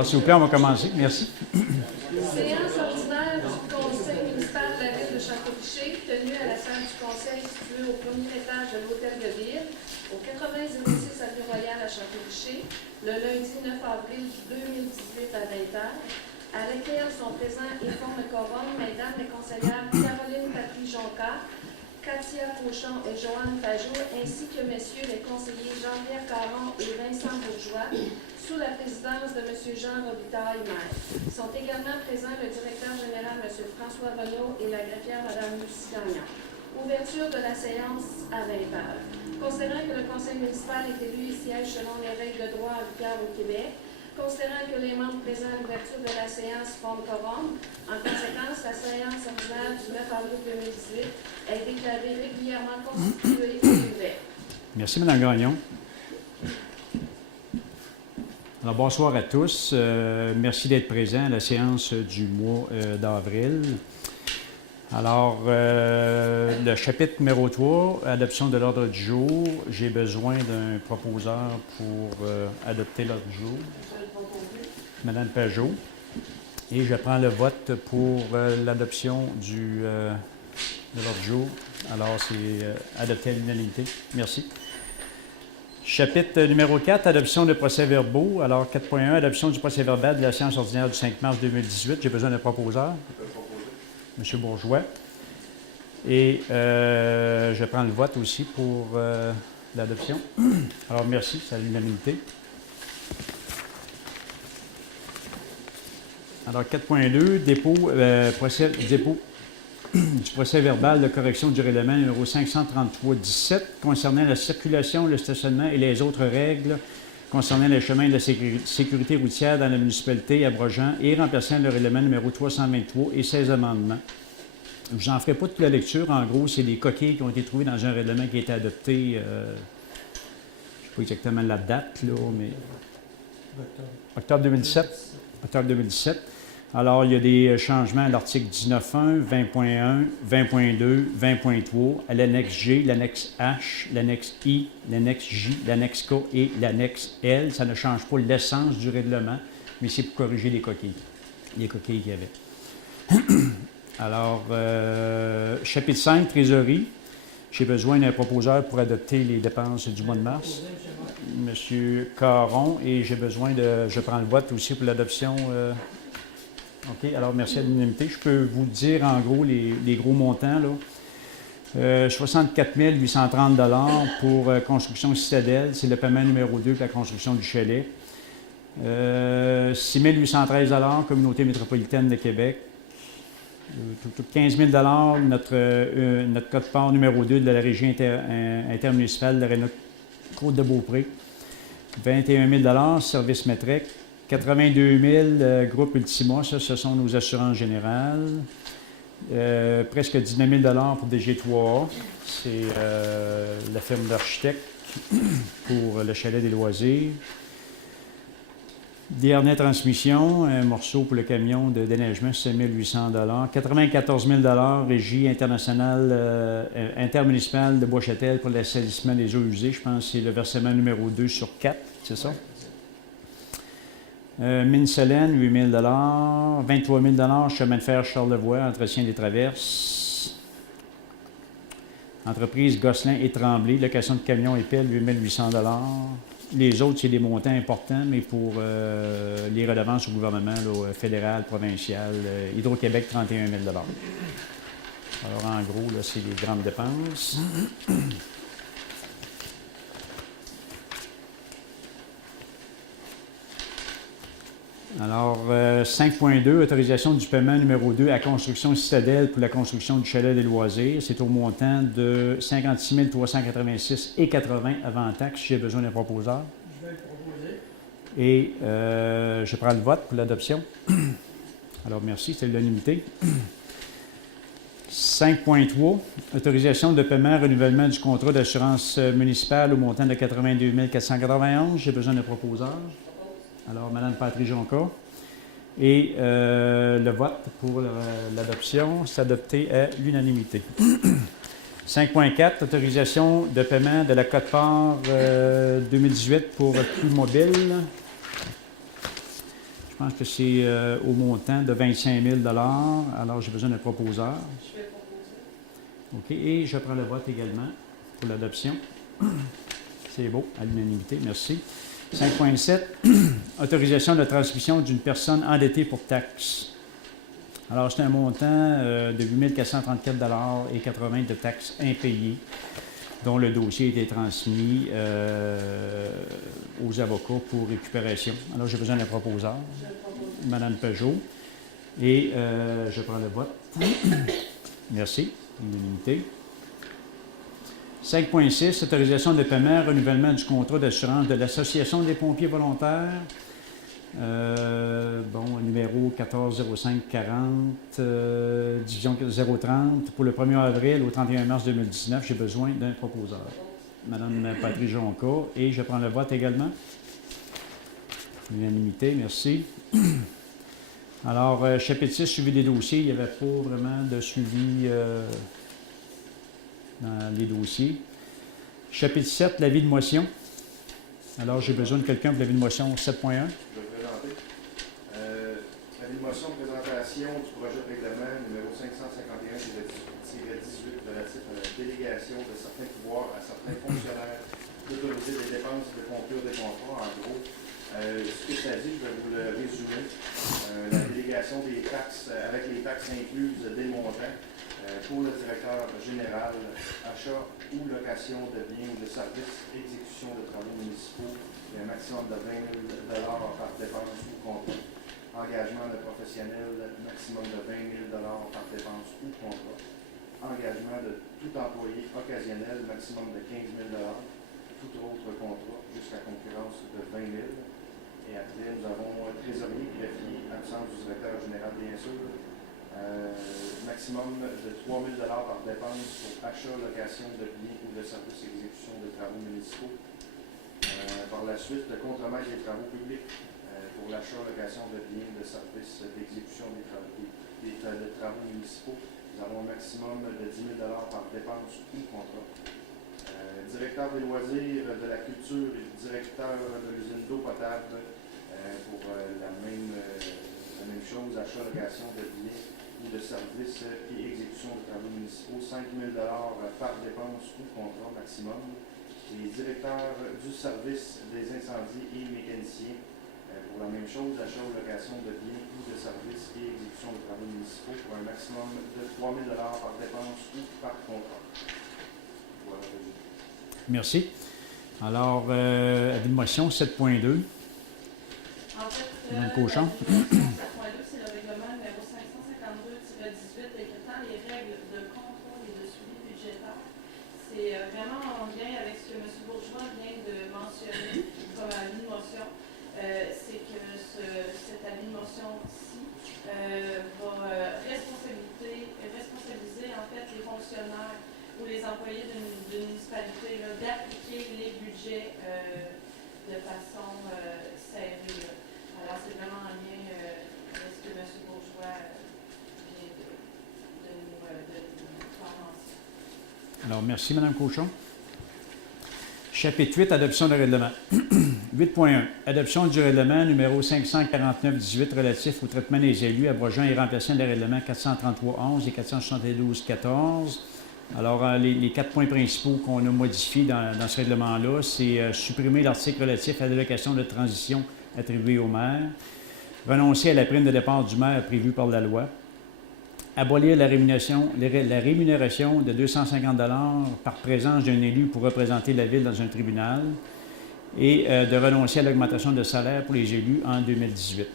Alors, s'il vous plaît, on va commencer. Merci. Séance ordinaire du Conseil municipal de la ville de Château-Richer, tenue à la salle du Conseil située au premier étage de l'Hôtel de Ville, au 8006 avenue Royale à Château-Richer, le lundi 9 avril 2018 à 20h, à laquelle sont présents et font le quorum mesdames les conseillères Caroline Patry-Jonca, Katia Cochon et Joanne Pajot, ainsi que messieurs les conseillers Jean-Pierre Caron et Vincent Bourgeois, sous la présidence de M. Jean Robitaille, maire. Sont également présents le directeur général, M. François Renaud, et la greffière, Mme Lucie Gagnon. Ouverture de la séance à 20h. Considérant que le conseil municipal est élu et siège selon les règles de droit en vigueur au Québec, considérant que les membres présents à l'ouverture de la séance forment quorum, en conséquence, la séance ordinaire du 9 avril 2018 est déclarée régulièrement constituée et ouverte. Merci, Mme Gagnon. Alors, bonsoir à tous. Merci d'être présents à la séance du mois d'avril. Alors, le chapitre numéro 3, adoption de l'ordre du jour. J'ai besoin d'un proposeur pour adopter l'ordre du jour. Mme Pajot. Et je prends le vote pour l'adoption de l'ordre du jour. Alors, c'est adopté à l'unanimité. Merci. Chapitre numéro 4, adoption de procès-verbaux. Alors, 4.1, adoption du procès-verbal de la séance ordinaire du 5 mars 2018. J'ai besoin d'un proposeur. M. Bourgeois. Et je prends le vote aussi pour l'adoption. Alors, merci, c'est à l'unanimité. Alors, 4.2, dépôt du procès-verbal de correction du règlement numéro 533-17 concernant la circulation, le stationnement et les autres règles concernant les chemins de la sécurité routière dans la municipalité, abrogeant et remplaçant le règlement numéro 323 et 16 amendements. Je n'en ferai pas toute la lecture. En gros, c'est des coquilles qui ont été trouvées dans un règlement qui a été adopté, je ne sais pas exactement la date, là, mais octobre 2017. Octobre 2017. Alors, il y a des changements à l'article 19.1, 20.1, 20.2, 20.3, à l'annexe G, l'annexe H, l'annexe I, l'annexe J, l'annexe K et l'annexe L. Ça ne change pas l'essence du règlement, mais c'est pour corriger les coquilles qu'il y avait. Alors, chapitre 5, trésorerie. J'ai besoin d'un proposeur pour adopter les dépenses du mois de mars. M. Caron, et j'ai besoin de... Je prends le vote aussi pour l'adoption... OK, alors merci à l'unanimité. Je peux vous dire en gros les gros montants, là. 64 830 $ pour construction Citadelle, c'est le paiement numéro 2 pour la construction du chalet. 6 813 $ Communauté métropolitaine de Québec. 15 000 $ notre code-part numéro 2 de la régie intermunicipale de la Côte-de-Beaupré. 21 000 $ Service Métrec. 82 000 Groupe Ultima, ça, ce sont nos assurances générales. Presque 19 000 $ pour DG3A, c'est la firme d'architectes pour le chalet des loisirs. Dernière transmission, un morceau pour le camion de déneigement, 5 800 $. 94 000 $ Régie internationale, intermunicipale de Bois-Châtel pour l'assainissement des eaux usées. Je pense que c'est le versement numéro 2 sur 4, c'est ça? Mine Solène, 8 000 $. 23 000 $ Chemin de fer Charlevoix, entretien des traverses. Entreprise Gosselin et Tremblay, location de camions et pelles, 8 800 $. Les autres, c'est des montants importants, mais pour les redevances au gouvernement là, fédéral, provincial, Hydro-Québec, 31 000 $. Alors, en gros, là, c'est les grandes dépenses. Alors, 5.2, autorisation du paiement numéro 2 à construction Citadelle pour la construction du chalet des loisirs. C'est au montant de 56 386,80 $ avant taxe. J'ai besoin d'un proposeur. Je vais le proposer. Et je prends le vote pour l'adoption. Alors, merci, c'est l'unanimité. 5.3, autorisation de paiement, renouvellement du contrat d'assurance municipale au montant de 82 491. J'ai besoin d'un proposeur. Alors, Mme Patry-Jonca. Et le vote pour l'adoption, c'est adopté à l'unanimité. 5.4, autorisation de paiement de la quote-part 2018 pour Plus Mobile. Je pense que c'est au montant de 25 000 $. Alors, j'ai besoin d'un proposeur. Je vais proposer. OK. Et je prends le vote également pour l'adoption. C'est beau, à l'unanimité. Merci. 5.7. Autorisation de transmission d'une personne endettée pour taxes. Alors, c'est un montant de 8 434,80 $ de taxes impayées, dont le dossier a été transmis aux avocats pour récupération. Alors, j'ai besoin d'un proposeur, Mme Peugeot, et je prends le vote. Merci, unanimité. 5.6, autorisation de paiement, renouvellement du contrat d'assurance de l'Association des pompiers volontaires. Numéro 140540, division 030, pour le 1er avril au 31 mars 2019. J'ai besoin d'un proposeur. Madame Patrice Jonca, et je prends le vote également. Unanimité, merci. Alors, chapitre 6, suivi des dossiers. Il n'y avait pas vraiment de suivi dans les dossiers. Chapitre 7, l'avis de motion. Alors, j'ai besoin de quelqu'un pour l'avis de motion 7.1. Motion de présentation du projet de règlement numéro 551-18 relatif à la délégation de certains pouvoirs à certains fonctionnaires d'autoriser des dépenses de conclure des contrats. En gros, ce que ça dit, je vais vous le résumer. La délégation des taxes, avec les taxes incluses des montants, pour le directeur général, achat ou location de biens ou de services, exécution de travaux municipaux, un maximum de 20 000 $ par dépense ou contrat. Engagement de professionnel, maximum de 20 000 $ par dépense ou contrat. Engagement de tout employé occasionnel, maximum de 15 000 $. Tout autre contrat, jusqu'à concurrence de 20 000 $. Et après, nous avons trésorier, greffier, absence du directeur général, bien sûr. Maximum de 3 000 $ par dépense pour achat, location de biens ou de services, exécution de travaux municipaux. Par la suite, le contremaître des travaux publics. Pour l'achat, location de biens, de services, d'exécution des travaux municipaux. Nous avons un maximum de 10 000 $ par dépense ou contrat. Directeur des loisirs, de la culture et directeur de l'usine d'eau potable pour la même chose, achat, location de biens ou de services et exécution de travaux municipaux, 5 000 $ par dépense ou contrat maximum. Et directeur du service des incendies et mécaniciens, pour la même chose, achat ou location de biens ou de services et exécution de travaux municipaux pour un maximum de 3 000 $ par dépense ou par contrat. Voilà. Merci. Alors, avis de motion 7.2. En fait, Mme Cochon. 7.2, c'est le règlement numéro 552-18 décrétant les règles de contrôle et de suivi budgétaire. C'est vraiment en lien avec ce que M. Bourgeois vient de mentionner comme avis de motion. C'est que cet avis de motion-ci va responsabiliser en fait les fonctionnaires ou les employés d'une municipalité d'appliquer les budgets de façon serrée. Alors c'est vraiment en lien avec ce que M. Bourgeois vient de nous faire mention. Alors, merci, Mme Cochon. Chapitre 8, adoption de règlement. 8.1. Adoption du règlement numéro 549-18 relatif au traitement des élus, abrogeant et remplaçant les règlements 433-11 et 472-14. Alors, les 4 points principaux qu'on a modifiés dans ce règlement-là, c'est supprimer l'article relatif à l'allocation de transition attribuée au maire, renoncer à la prime de départ du maire prévue par la loi, abolir la rémunération de 250 $ par présence d'un élu pour représenter la ville dans un tribunal et de renoncer à l'augmentation de salaire pour les élus en 2018.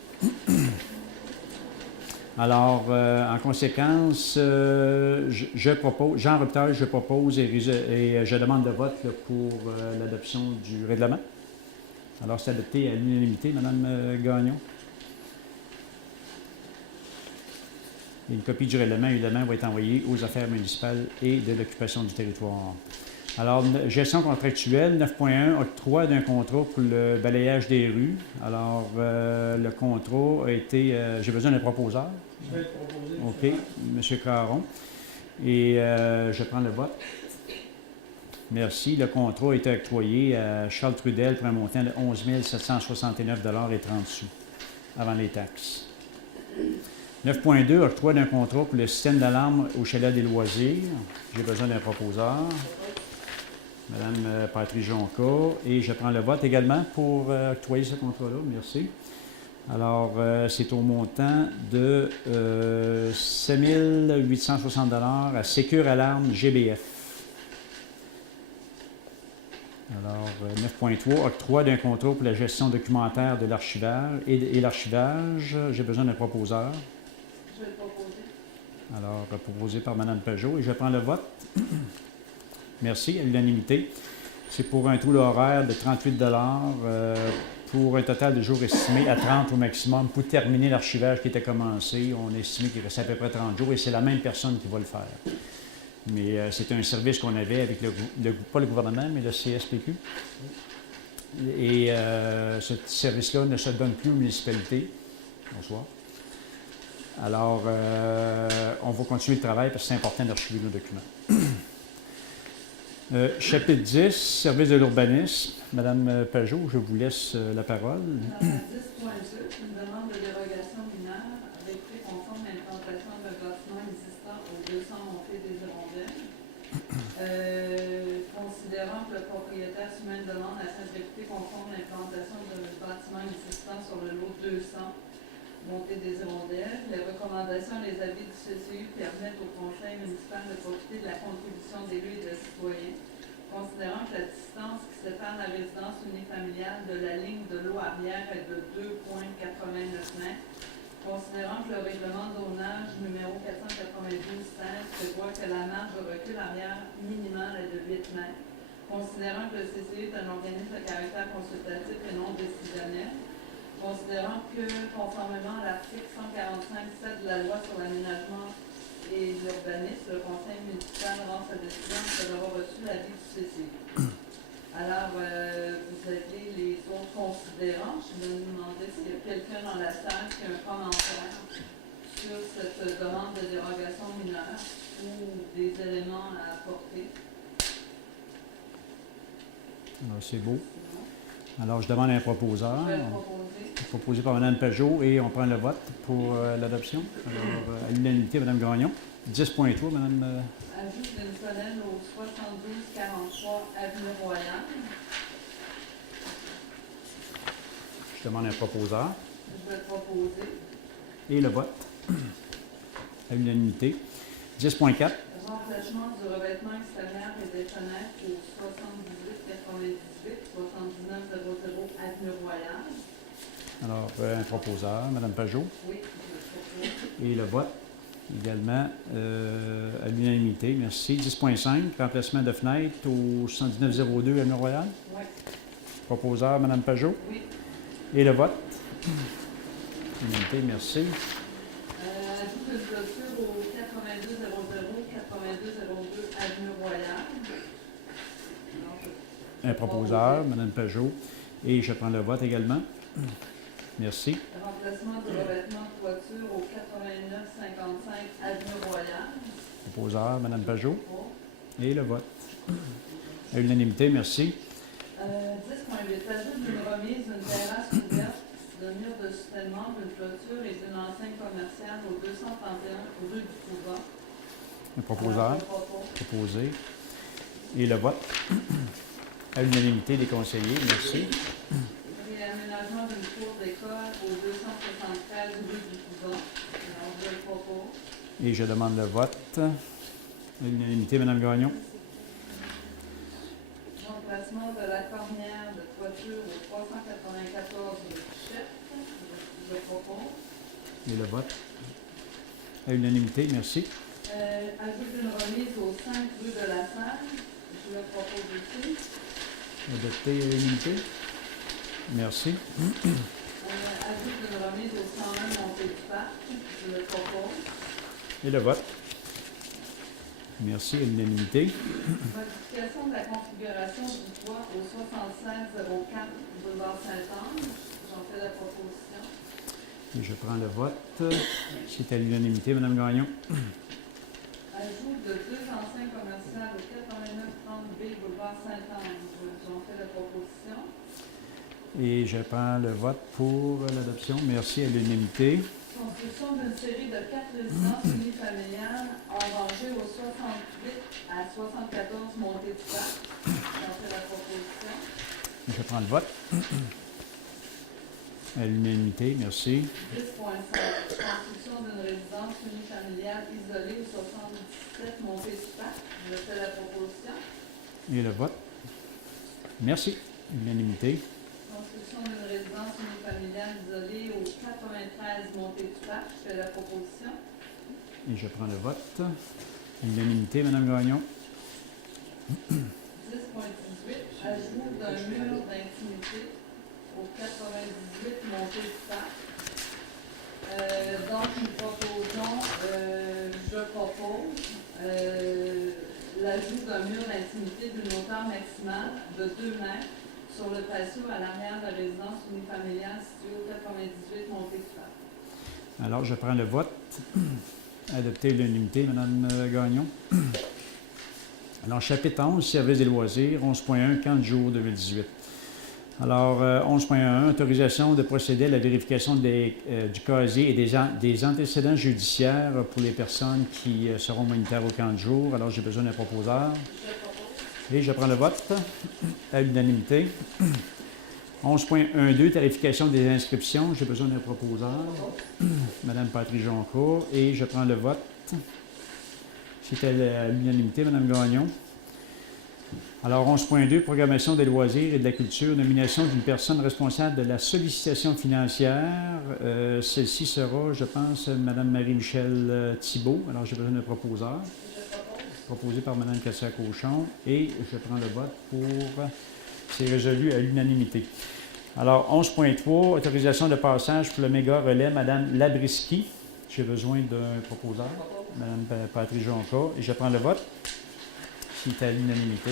Alors, en conséquence, Jean Rupteur, je propose et je demande le vote là, pour l'adoption du règlement. Alors, c'est adopté à l'unanimité, Mme Gagnon. Une copie du règlement, évidemment, va être envoyée aux affaires municipales et de l'occupation du territoire. Alors, gestion contractuelle, 9.1, octroi d'un contrat pour le balayage des rues. Alors, le contrat a été... j'ai besoin d'un proposeur. Je vais être proposé. OK, M. Caron. Et je prends le vote. Merci. Le contrat a été octroyé à Charles Trudel pour un montant de 11 769 $ et 30 sous. avant les taxes. 9.2, octroi d'un contrat pour le système d'alarme au chalet des loisirs. J'ai besoin d'un proposeur. Madame Patrice Jonca. Et je prends le vote également pour octroyer ce contrat-là. Merci. Alors, c'est au montant de 7 860 $ à Sécure Alarme GBF. Alors, 9.3, octroi d'un contrat pour la gestion documentaire de l'archivage et l'archivage. J'ai besoin d'un proposeur. Je vais le proposer. Alors, proposé par Mme Peugeot. Et je prends le vote. Merci, à l'unanimité. C'est pour un taux horaire de 38 pour un total de jours estimé à 30 au maximum pour terminer l'archivage qui était commencé. On a estimé qu'il restait à peu près 30 jours et c'est la même personne qui va le faire. Mais c'est un service qu'on avait avec pas le gouvernement, mais le CSPQ. Et ce service-là ne se donne plus aux municipalités. Bonsoir. Alors, on va continuer le travail parce que c'est important d'archiver nos documents. Chapitre 10, service de l'urbanisme. Madame Peugeot, je vous laisse la parole. 10.2, une demande de dérogation mineure avec prix conforme à l'implantation d'un bâtiment existant au 200 montée des Hirondelles. Considérant que le propriétaire soumet une demande à s'exécuter conforme à l'implantation d'un bâtiment existant sur le lot 200 montée des Hirondelles, les recommandations et les avis du CCU permettent au conseil municipal de profiter de la contribution d'élus et de citoyens, considérant que la distance qui sépare la résidence unifamiliale de la ligne de l'eau arrière est de 2,89 mètres, considérant que le règlement de zonage numéro 492-16 prévoit que la marge de recul arrière minimale est de 8 mètres, considérant que le CCU est un organisme de caractère consultatif et non décisionnel, considérant que, conformément à l'article 145.7 de la loi sur l'aménagement et l'urbanisme, le conseil municipal rend sa décision après avoir reçu l'avis du CCU. Alors, vous avez les autres considérants. Je vais me demander s'il y a quelqu'un dans la salle qui a un commentaire sur cette demande de dérogation mineure ou des éléments à apporter. Alors, c'est beau. Alors, je demande un proposeur. Je vais le proposer. Proposé par Mme Peugeot et on prend le vote pour l'adoption. Alors, à l'unanimité, Mme Gagnon. 10.3, Mme... Ajout d'une colonne au 7243 Avenue Royale. Je demande un proposeur. Je vais le proposer. Et le vote. À l'unanimité. 10.4. Remplacement du revêtement extérieur et des fenêtres au 7898 7900 Avenue Royale. Alors, un proposeur, Mme Peugeot. Oui, je le propose. Et le vote également à l'unanimité. Merci. 10.5, remplacement de fenêtre au 7902 Avenue Royale. Oui. Proposeur, Mme Peugeot. Oui. Et le vote. Unanimité, merci. Ajout de clôture au 8200 8202 Avenue Royale. Un proposeur, Mme Peugeot. Et je prends le vote également. Merci. Remplacement du revêtement de toiture au 8955 Avenue Royale. Proposeur, Mme Peugeot. Oh. Et le vote. À l'unanimité, merci. 10.8. Ajout d'une remise d'une terrasse ouverte de mur de soutènement, d'une clôture et d'une enseigne commerciale au 231 rue du Couvent. Un proposeur. Alors, je propose. Proposé. Et le vote. À l'unanimité des conseillers, merci. Réaménagement d'une cour d'école au 273 rue du Couvent. Alors, je le propose. Et je demande le vote. À l'unanimité, Mme Gagnon. Remplacement de la cornière de toiture au 394 rue du Chef. Je le propose. Et le vote. À l'unanimité, merci. Ajout d'une remise au 5 rue de la Salle. Je le propose aussi. Adopté à l'unanimité. Merci. Ajout d'une remise au 101 montée du parc. Je le propose. Et le vote. Merci à l'unanimité. Modification de la configuration du toit au 7604 boulevard Saint-Anne. J'en fais la proposition. Et je prends le vote. C'est à l'unanimité, Mme Gagnon. Ajout de 2 enseignes commerciales au 8930B boulevard Saint-Anne. J'en fais la proposition. Et je prends le vote pour l'adoption. Merci à l'unanimité. Construction d'une série de 4 résidences unifamiliales en rangée au 68 à 74 montée du parc. J'en fais la proposition. Je prends le vote. À l'unanimité, merci. 10.5. Construction d'une résidence unifamiliale isolée au 77 montée du parc. Je fais la proposition. Et le vote. Merci. Unanimité. Construction d'une résidence unifamiliale isolée au 93 montée du parc. Je fais la proposition. Et je prends le vote. Unanimité, Mme Gagnon. 10.18. Ajout d'un mur d'intimité au 98 montée du parc. Donc, nous proposons, je propose l'ajout d'un mur d'intimité d'une hauteur maximale de 2 mètres sur le patio à l'arrière de la résidence unifamiliale située au 98 montée du parc. Alors, je prends le vote. Adopter l'unanimité, Mme Gagnon. Alors, chapitre 11, services et loisirs, 11.1, camp de jour 2018. Alors, 11.1, autorisation de procéder à la vérification du casier et des antécédents judiciaires pour les personnes qui seront monétaires au camp de jour. Alors, j'ai besoin d'un proposeur. Et je prends le vote à l'unanimité. 11.12, tarification des inscriptions. J'ai besoin d'un proposeur. Mme Patrick Joncourt. Et je prends le vote. C'était à l'unanimité, Mme Gagnon. Alors, 11.2, programmation des loisirs et de la culture, nomination d'une personne responsable de la sollicitation financière. Celle-ci sera, je pense, Mme Marie-Michel Thibault. Alors, j'ai besoin d'un proposeur. Proposé par Mme Cassia-Cochon. Et je prends le vote pour... C'est résolu à l'unanimité. Alors, 11.3, autorisation de passage pour le méga relais, Mme Labriski. J'ai besoin d'un proposeur, Mme Patrick Jonca. Et je prends le vote. C'est à l'unanimité.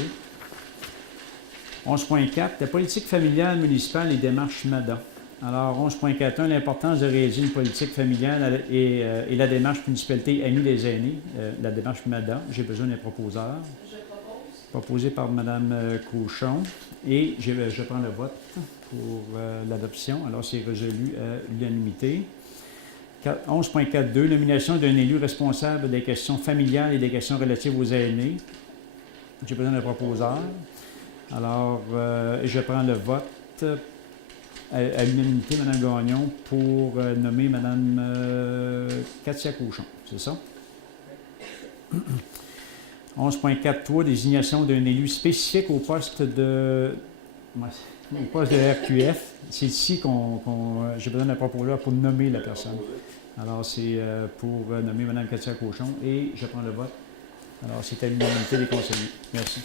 11.4, la politique familiale municipale et démarche MADA. Alors, 11.4.1, l'importance de réaliser une politique familiale et la démarche municipalité Amis des aînés, la démarche MADA. J'ai besoin d'un proposeur. Je propose. Proposé par Mme Cochon. Et je prends le vote pour l'adoption. Alors, c'est résolu à l'unanimité. 11.4.2, nomination d'un élu responsable des questions familiales et des questions relatives aux aînés. J'ai besoin d'un proposeur. Alors, je prends le vote à l'unanimité, Mme Gagnon, pour nommer Mme Katia Cochon. C'est ça? 11.4.3, désignation d'un élu spécifique au poste de RQF. C'est ici j'ai besoin d'un proposeur pour nommer la personne. Alors, c'est pour nommer Mme Katia Cochon et je prends le vote. Alors, c'est à l'unanimité des conseillers. Merci.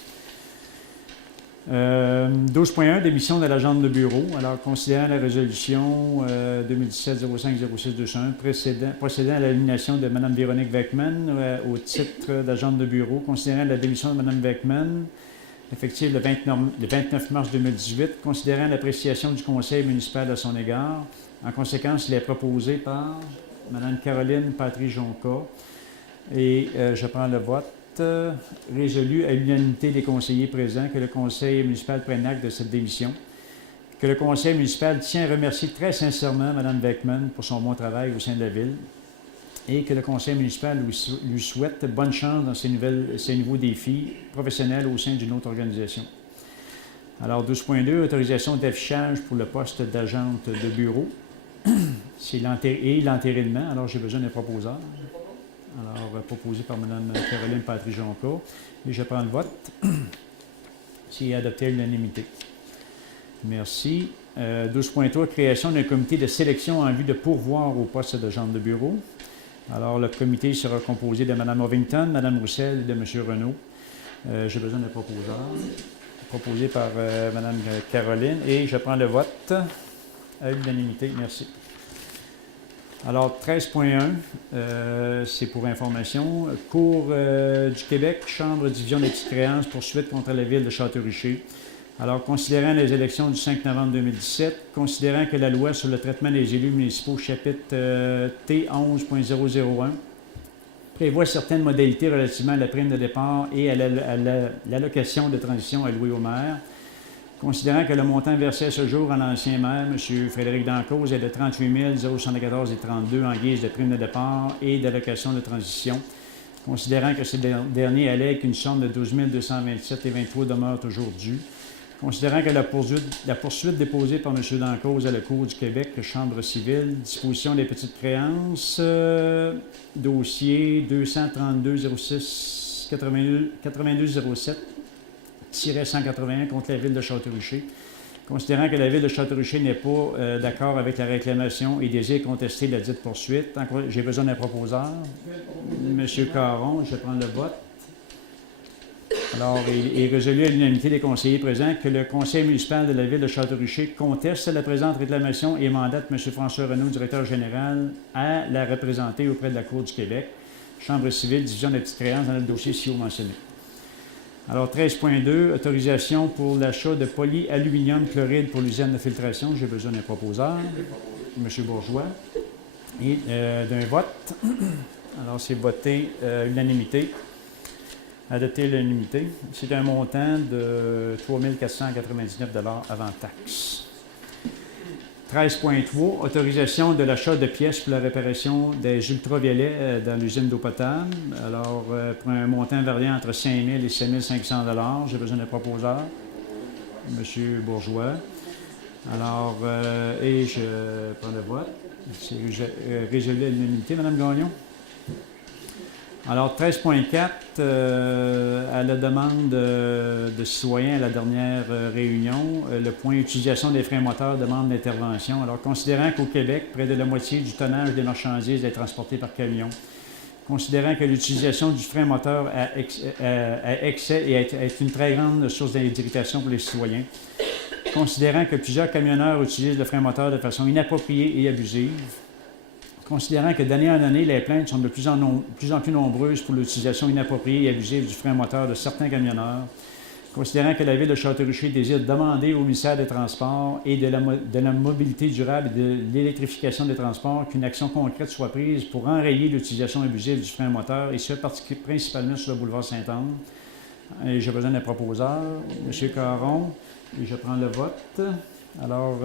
12.1, démission de l'agent de bureau. Alors, considérant la résolution 2017-05-06-201 procédant à l'élimination de Mme Véronique Weckman au titre d'agent de bureau, considérant la démission de Mme Weckman, effective le 29 mars 2018, considérant l'appréciation du conseil municipal à son égard, en conséquence, il est proposé par Mme Caroline Patry-Jonca et je prends le vote. Résolu à l'unanimité des conseillers présents que le conseil municipal prenne acte de cette démission, que le conseil municipal tient à remercier très sincèrement Mme Weckman pour son bon travail au sein de la ville et que le conseil municipal lui souhaite bonne chance dans ses nouveaux défis professionnels au sein d'une autre organisation. Alors, 12.2, autorisation d'affichage pour le poste d'agente de bureau et l'entérinement. Alors, j'ai besoin d'un proposeur. Alors, proposé par Mme Caroline Patry-Jonca. Et je prends le vote. C'est adopté à l'unanimité. Merci. 12.3, création d'un comité de sélection en vue de pourvoir au poste d'agent de bureau. Alors, le comité sera composé de Mme Ovington, Mme Roussel et de M. Renaud. J'ai besoin d'un proposeur. Proposé par Mme Caroline. Et je prends le vote à l'unanimité. Merci. Alors, 13.1, c'est pour information. Cour du Québec, Chambre division des petites créances, poursuite contre la ville de Château-Richer. Alors, considérant les élections du 5 novembre 2017, considérant que la loi sur le traitement des élus municipaux, chapitre T11.001, prévoit certaines modalités relativement à la prime de départ et à l'allocation de transition allouée au maire, Considérant que le montant versé à ce jour à l'ancien maire, M. Frédéric Dancause, est de 38 074,32 en guise de prime de départ et d'allocation de transition, considérant que ce dernier allègue qu'une somme de 12 227,23 demeure toujours due, considérant que la poursuite déposée par M. Dancause à la Cour du Québec, Chambre civile, disposition des petites créances, dossier 232-06-8207-181 contre la Ville de Château-Richer, considérant que la Ville de Château-Richer n'est pas d'accord avec la réclamation et désire contester la dite poursuite. J'ai besoin d'un proposeur. M. Caron, je vais prendre le vote. Alors, il est résolu à l'unanimité des conseillers présents que le conseil municipal de la Ville de Château-Richer conteste la présente réclamation et mandate M. François Renaud, directeur général, à la représenter auprès de la Cour du Québec, Chambre civile, division des petites créances dans le dossier ci-haut mentionné. Alors, 13.2, autorisation pour l'achat de polyaluminium chloride pour l'usine de filtration. J'ai besoin d'un proposeur, M. Bourgeois, et d'un vote. Alors, c'est voté l'unanimité. Adopter l'unanimité. C'est un montant de 3 499 avant taxe. 13.3, autorisation de l'achat de pièces pour la réparation des ultraviolets dans l'usine d'eau potable. Alors, pour un montant variant entre 5 000 et 7 500 $. J'ai besoin d'un proposeur, M. Bourgeois. Alors, et je prends le vote. C'est résolu à l'unanimité, Mme Gagnon. Alors, 13.4, à la demande de citoyens à la dernière réunion, le point utilisation des freins moteurs demande d'intervention. Alors, considérant qu'au Québec, près de la moitié du tonnage des marchandises est transporté par camion, considérant que l'utilisation du frein moteur à excès est une très grande source d'irritation pour les citoyens, considérant que plusieurs camionneurs utilisent le frein moteur de façon inappropriée et abusive, considérant que d'année en année, les plaintes sont de plus en plus nombreuses pour l'utilisation inappropriée et abusive du frein moteur de certains camionneurs, considérant que la Ville de Château-Richer désire demander au ministère des Transports et de la mobilité durable et de l'électrification des transports qu'une action concrète soit prise pour enrayer l'utilisation abusive du frein moteur, et ce, principalement sur le boulevard Sainte-Anne. Et j'ai besoin d'un proposeur, M. Caron, et je prends le vote. Alors,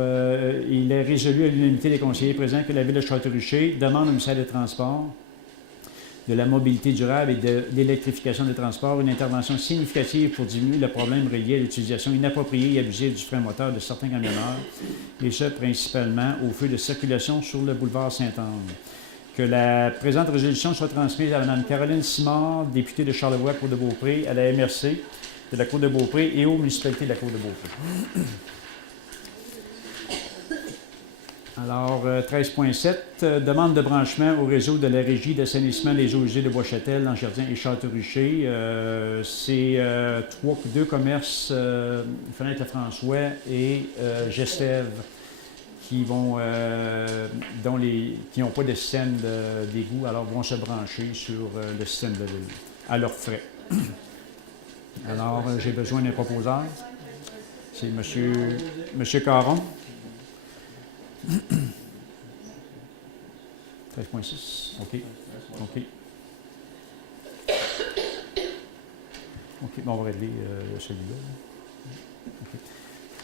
il est résolu à l'unanimité des conseillers présents que la Ville de Château-Richer demande au ministère des Transports, de la mobilité durable et de l'électrification des transports une intervention significative pour diminuer le problème relié à l'utilisation inappropriée et abusive du frein moteur de certains camionneurs, et ce, principalement au feu de circulation sur le boulevard Sainte-Anne. Que la présente résolution soit transmise à Mme Caroline Simard, députée de Charlevoix-Côte-de-Beaupré, à la MRC de la Côte-de-Beaupré et aux municipalités de la Côte-de-Beaupré. Alors, 13.7, demande de branchement au réseau de la Régie d'assainissement des eaux usées de Bois-Châtel, Lanchardien et Château-Richer. C'est deux commerces, Fenêtre-François et Gestève, qui n'ont pas de système d'égout, alors vont se brancher sur le système de la ville, à leurs frais. Alors, j'ai besoin d'un proposeur. C'est M. Caron. 13.6, OK. Bon, on va régler celui-là. Okay.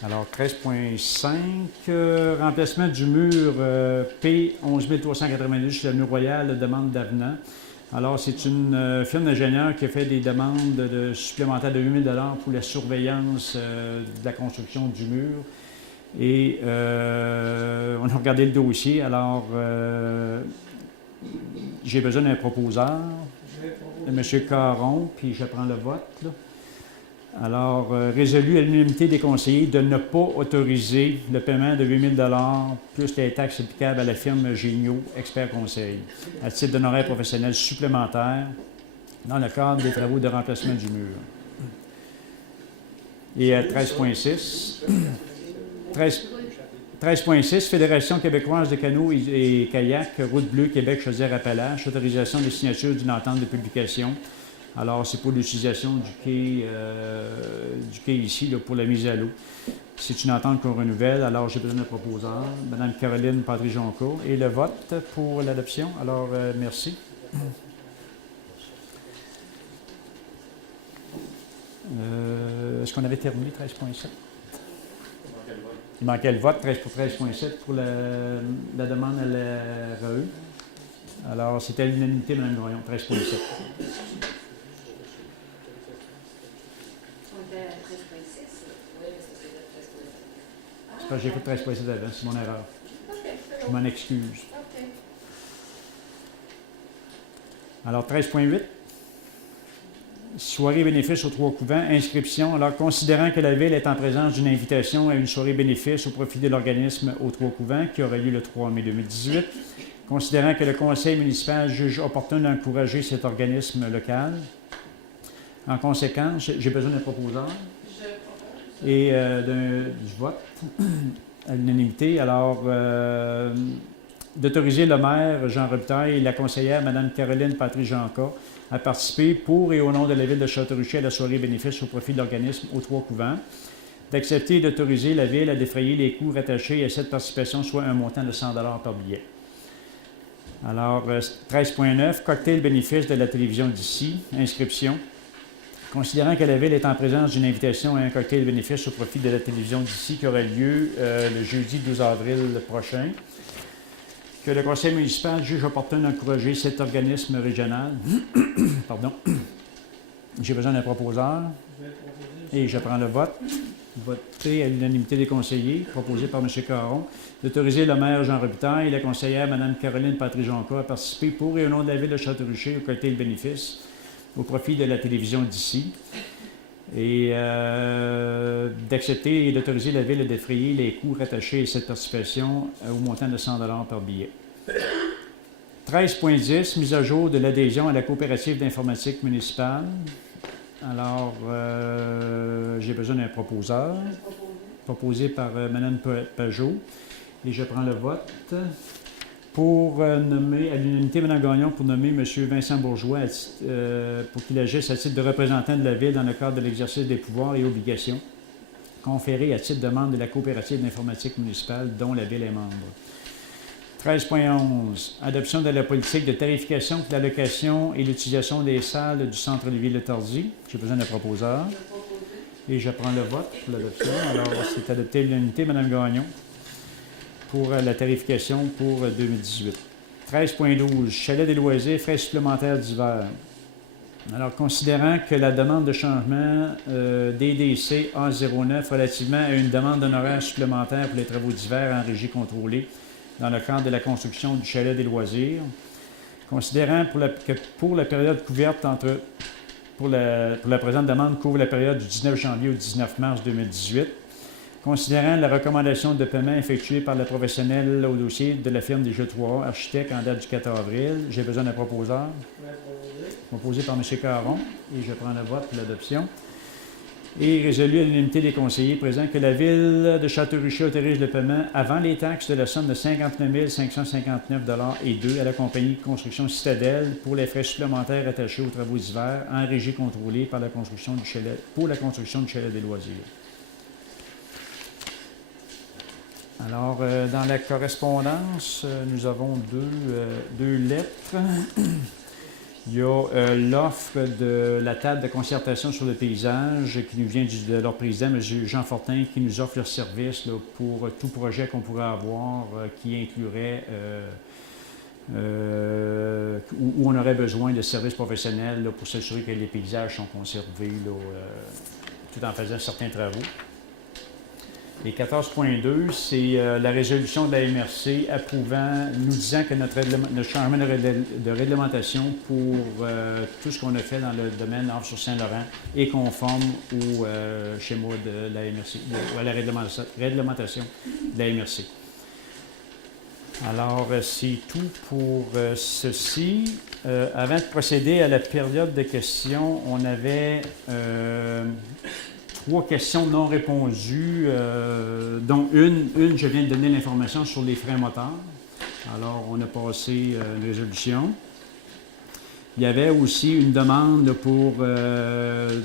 Alors, 13.5, remplacement du mur P 11382 sur l'avenue Royale, demande d'avenant. Alors, c'est une firme d'ingénieurs qui a fait des demandes supplémentaires de 8 000 $ pour la surveillance de la construction du mur. Et on a regardé le dossier. Alors, j'ai besoin d'un proposeur, M. Caron, puis je prends le vote. Là. Alors, résolu à l'unanimité des conseillers de ne pas autoriser le paiement de 8 000 $ plus les taxes applicables à la firme Géniaux Expert Conseil à titre d'honoraires professionnels supplémentaires dans le cadre des travaux de remplacement du mur. Et à 13.6, 13.6, Fédération québécoise de canots et kayaks, Route bleue, Québec, Chaudière-Appalaches, autorisation des signatures d'une entente de publication. Alors, c'est pour l'utilisation du quai ici, là, pour la mise à l'eau. C'est une entente qu'on renouvelle. Alors, j'ai besoin d'un proposeur, Mme Caroline Padry-Jonca. Et le vote pour l'adoption. Alors, merci. Est-ce qu'on avait terminé 13.7? Il manquait le vote, 13 pour 13,7 pour la demande à la RAE. Alors, c'était à l'unanimité, Mme Gagnon, 13,7. On était à 13,6. Oui, mais ça c'est de 13,7. Parce que j'ai fait 13,7 avant, c'est mon erreur. OK, c'est Je bon. m'en excuse. OK. Alors, 13,8. Soirée bénéfice aux Trois Couvents, inscription. Alors, considérant que la Ville est en présence d'une invitation à une soirée bénéfice au profit de l'organisme aux Trois Couvents qui aura lieu le 3 mai 2018, considérant que le Conseil municipal juge opportun d'encourager cet organisme local, en conséquence, j'ai besoin d'un proposeur Je propose. et du vote à l'unanimité. Alors, d'autoriser le maire Jean Robitaille et la conseillère Mme Caroline Patry-Janca à participer pour et au nom de la Ville de Château-Richer à la soirée bénéfice au profit de l'organisme aux Trois Couvents, d'accepter et d'autoriser la Ville à défrayer les coûts rattachés à cette participation, soit un montant de 100 $ par billet. Alors, 13,9, cocktail bénéfice de la télévision d'ici, inscription. Considérant que la Ville est en présence d'une invitation à un cocktail bénéfice au profit de la télévision d'ici qui aura lieu le jeudi 12 avril prochain, que le Conseil municipal juge opportun d'encourager cet organisme régional. Pardon. J'ai besoin d'un proposeur et je prends le vote. Voté à l'unanimité des conseillers, proposé par M. Caron, d'autoriser le maire Jean Robitaille et la conseillère Mme Caroline Patry-Janca à participer pour et au nom de la Ville de Château-Richer au cocktail bénéfice au profit de la télévision d'ici et d'accepter et d'autoriser la Ville à défrayer les coûts rattachés à cette participation au montant de 100 $ par billet. 13,10, mise à jour de l'adhésion à la coopérative d'informatique municipale. Alors, j'ai besoin d'un proposeur, proposé par Mme Pajot, et je prends le vote pour nommer à l'unanimité Mme Gagnon pour nommer M. Vincent Bourgeois pour qu'il agisse à titre de représentant de la Ville dans le cadre de l'exercice des pouvoirs et obligations conférés à titre de membre de la coopérative d'informatique municipale dont la Ville est membre. 13,11. Adoption de la politique de tarification pour l'allocation et l'utilisation des salles du centre de ville de Tordy. J'ai besoin d'un proposeur. Et je prends le vote pour l'adoption. Alors, c'est adopté à l'unanimité, Mme Gagnon, pour la tarification pour 2018. 13,12. Chalet des loisirs, frais supplémentaires d'hiver. Alors, considérant que la demande de changement DDC A09 relativement à une demande d'honoraires supplémentaires pour les travaux d'hiver en régie contrôlée dans le cadre de la construction du chalet des loisirs, considérant que pour la période couverte pour la présente demande couvre la période du 19 janvier au 19 mars 2018, considérant la recommandation de paiement effectuée par le professionnel au dossier de la firme des Jeux 3 architecte en date du 14 avril, j'ai besoin d'un proposeur, proposé par M. Caron, et je prends le vote pour l'adoption. Et résolu à l'unanimité des conseillers présents que la Ville de Château-Richer autorise le paiement avant les taxes de la somme de 59 559 $ et 2 à la compagnie de construction Citadelle pour les frais supplémentaires attachés aux travaux d'hiver en régie contrôlée par la construction du chalet, pour la construction du chalet des loisirs. Alors, dans la correspondance, nous avons deux lettres. Il y a l'offre de la table de concertation sur le paysage qui nous vient de leur président, M. Jean Fortin, qui nous offre leur service là, pour tout projet qu'on pourrait avoir qui inclurait où on aurait besoin de services professionnels là, pour s'assurer que les paysages sont conservés là, tout en faisant certains travaux. Et 14.2, c'est la résolution de la MRC approuvant, nous disant que notre changement de réglementation pour tout ce qu'on a fait dans le domaine Nord sur Saint-Laurent est conforme au schéma de la MRC, à la réglementation de la MRC. Alors, c'est tout pour ceci. Avant de procéder à la période de questions, on avait 3 questions non répondues, dont une, je viens de donner l'information sur les freins moteurs. Alors, on a passé une résolution. Il y avait aussi une demande pour que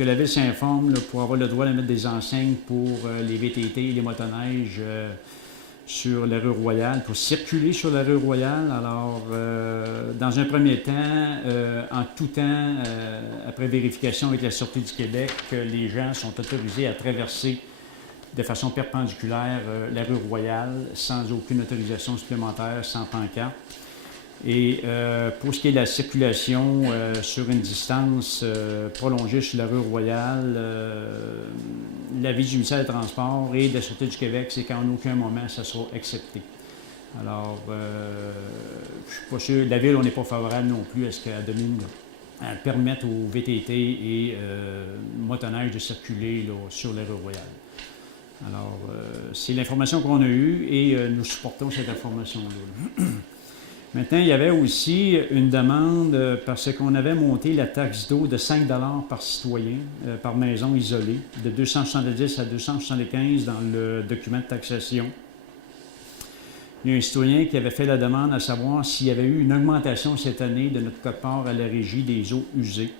la Ville s'informe pour avoir le droit de mettre des enseignes pour les VTT et les motoneiges sur la rue Royale, pour circuler sur la rue Royale. Alors, dans un premier temps, en tout temps, après vérification avec la Sûreté du Québec, les gens sont autorisés à traverser de façon perpendiculaire la rue Royale, sans aucune autorisation supplémentaire, sans pancarte. Et pour ce qui est de la circulation sur une distance prolongée sur la rue Royale, l'avis du ministère des Transports et de la Sûreté du Québec, c'est qu'en aucun moment ça sera accepté. Alors, je ne suis pas sûr, la Ville, on n'est pas favorable non plus à ce qu'elle permette aux VTT et motoneiges de circuler là, sur la rue Royale. Alors, c'est l'information qu'on a eue et nous supportons cette information-là. Maintenant, il y avait aussi une demande parce qu'on avait monté la taxe d'eau de 5 $ par citoyen, par maison isolée, de 270 à 275 dans le document de taxation. Il y a un citoyen qui avait fait la demande à savoir s'il y avait eu une augmentation cette année de notre quote-part à la Régie des eaux usées.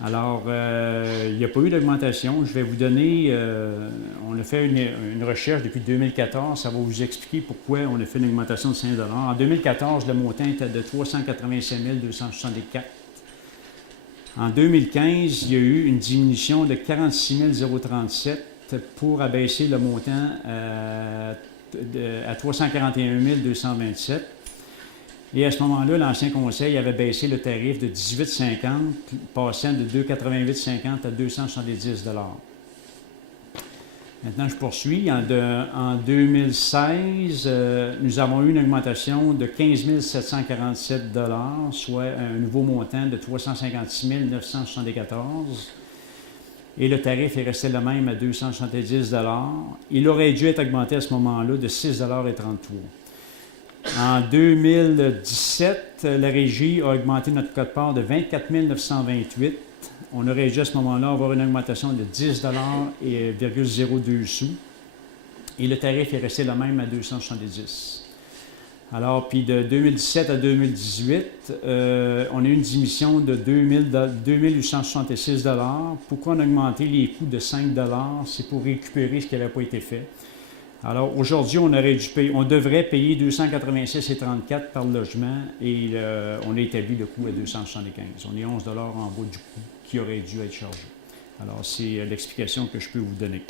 Alors, il n'y a pas eu d'augmentation. Je vais vous donner, on a fait une recherche depuis 2014, ça va vous expliquer pourquoi on a fait une augmentation de 5 $. En 2014, le montant était de 385 264. En 2015, il y a eu une diminution de 46 037 pour abaisser le montant à 341 227. Et à ce moment-là, l'ancien conseil avait baissé le tarif de 18,50, passant de 288,50 à 270 $. Maintenant, je poursuis. En 2016, nous avons eu une augmentation de 15 747 $, soit un nouveau montant de 356 974. Et le tarif est resté le même à 270 $. Il aurait dû être augmenté à ce moment-là de 6,33 $. En 2017, la Régie a augmenté notre quote-part de 24 928. On aurait dû à ce moment-là avoir une augmentation de 10,02 $. Et le tarif est resté le même à 270. Alors, puis de 2017 à 2018, on a eu une diminution de 2866 $. Pourquoi on a augmenté les coûts de 5 $? C'est pour récupérer ce qui n'avait pas été fait. Alors, aujourd'hui, on devrait payer 286,34 par logement et on a établi le coût à 275. On est 11 $ en bas du coût qui aurait dû être chargé. Alors, c'est l'explication que je peux vous donner.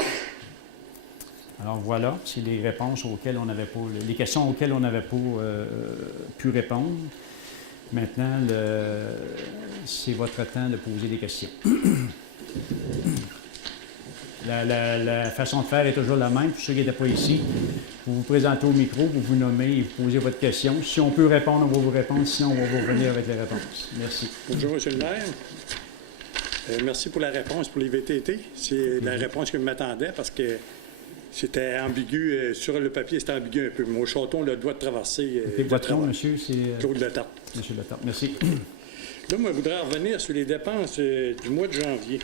Alors, voilà, c'est les réponses auxquelles on n'avait pas, les questions auxquelles on n'avait pas pu répondre. Maintenant, c'est votre temps de poser des questions. La façon de faire est toujours la même. Pour ceux qui n'étaient pas ici, vous vous présentez au micro, vous vous nommez et vous posez votre question. Si on peut répondre, on va vous répondre. Sinon, on va vous revenir avec les réponses. Merci. Bonjour, M. le maire. Merci pour la réponse pour les VTT. C'est la réponse que je m'attendais parce que c'était ambigu. Sur le papier, c'était ambigu un peu. Mon château, on a le droit de traverser. Votre nom, monsieur, c'est... Claude Letarte. Monsieur Letarte, merci. Là, moi, je voudrais revenir sur les dépenses du mois de janvier.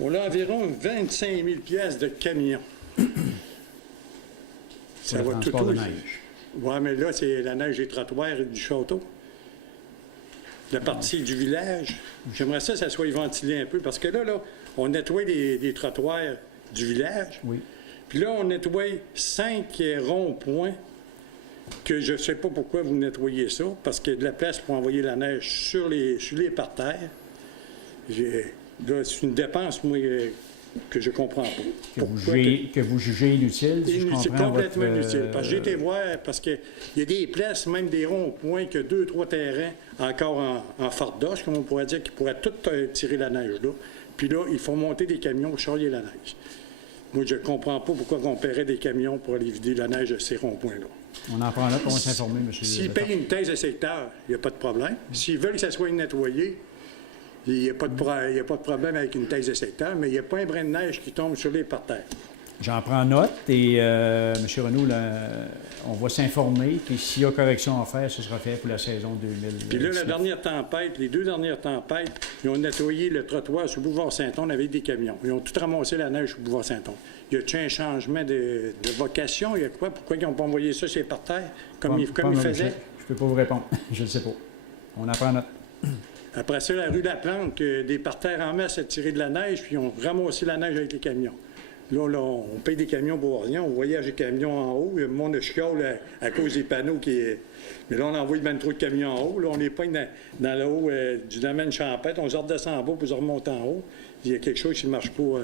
On a environ 25 000 piastres de camions. Ça va tout de neige. Oui, mais là, c'est la neige des trottoirs et du château. La partie du village. J'aimerais ça soit ventilé un peu, parce que là, on nettoie les trottoirs du village. Oui. Puis là, on nettoie 5 ronds-points que je ne sais pas pourquoi vous nettoyez ça, parce qu'il y a de la place pour envoyer la neige sur les parterres. Là, c'est une dépense, moi, que je ne comprends pas. Que vous jugez inutile, si je comprends complètement votre... inutile. Parce que j'ai été voir, parce qu'il y a des places, même des ronds-points, que 2-3 terrains encore en fardoche, comme on pourrait dire, qui pourraient tout tirer la neige là. Puis là, il faut monter des camions pour charrier la neige. Moi, je ne comprends pas pourquoi on paierait des camions pour aller vider la neige de ces ronds-points-là. On en prend là pour s'informer, M. S'ils payent une thèse de secteur, il n'y a pas de problème. S'ils veulent que ça soit nettoyé, il n'y a pas de problème avec une thèse de secteur, mais il n'y a pas un brin de neige qui tombe sur les parterres. J'en prends note et M. Renaud, on va s'informer. Puis s'il y a correction à faire, ce sera fait pour la saison 2019. Puis là, les 2 dernières tempêtes, ils ont nettoyé le trottoir sur Boulevard Saint-Onge avec des camions. Ils ont tout ramassé la neige sur Boulevard Saint-Onge. Y a-t-il un changement de vocation? Il y a quoi? Pourquoi ils n'ont pas envoyé ça sur les parterres comme ils faisaient? Je ne peux pas vous répondre. Je ne sais pas. On en prend note. Après ça, la rue de la Plante, que des parterres en masse à tirer de la neige, puis ils ont ramassé la neige avec les camions. Là, on paye des camions pour rien, on voyage des camions en haut, le monde de chiale à cause des panneaux qui est... Mais là, on envoie même trop de camions en haut. Là, on les pogne dans le haut du domaine champêtre, on se redescend en bas, puis on remonte en haut. il y a quelque chose qui ne marche pas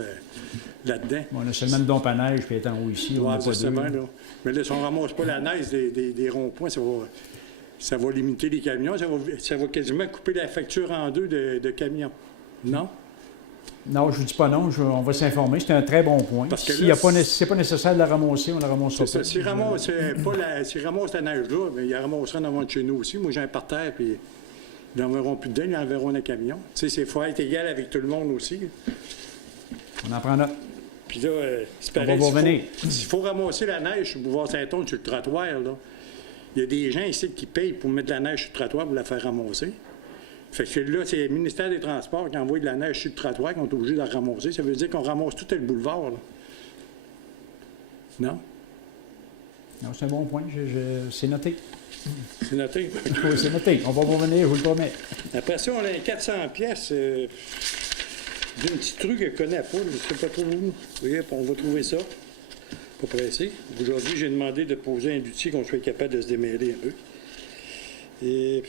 là-dedans. Bon, on a seulement le dompe à neige, puis elle est en haut ici. On Ouais, n'a pas justement, deux. là. Mais là, si on ne ramasse pas la neige des ronds-points, ça va limiter les camions. Ça va quasiment couper la facture en deux de camions. Non? Non, je ne vous dis pas non, on va s'informer. C'est un très bon point. Parce que S'il là, c'est pas nécessaire de la ramasser, on la ramassera C'est pas. ça. S'il ramasse la neige-là, bien, il ramassera en avant de chez nous aussi. Moi, j'ai un parterre, puis ils n'enverront plus dedans, ils enverront un camion. Tu sais, il faut être égal avec tout le monde aussi. On en prend note. Puis là, c'est On va pareil. vous revenir. S'il faut ramasser la neige sur le boulevard Saint-Onge, sur le trottoir, là, il y a des gens ici qui payent pour mettre de la neige sur le trottoir pour la faire ramasser. Fait que là, c'est le ministère des Transports qui envoie de la neige sur le trottoir, qu'on est obligé de la ramasser. Ça veut dire qu'on ramasse tout le boulevard, là. Non? Non, c'est un bon point. C'est noté. C'est noté. Oui, c'est noté. On va vous revenir, je vous le promets. Après ça, on a 400 pièces d'une petite rue que je ne connais pas. Je ne sais pas trop où. Oui, on va trouver ça. Pas pressé. Aujourd'hui, j'ai demandé de poser un outil qu'on soit capable de se démêler un peu. Et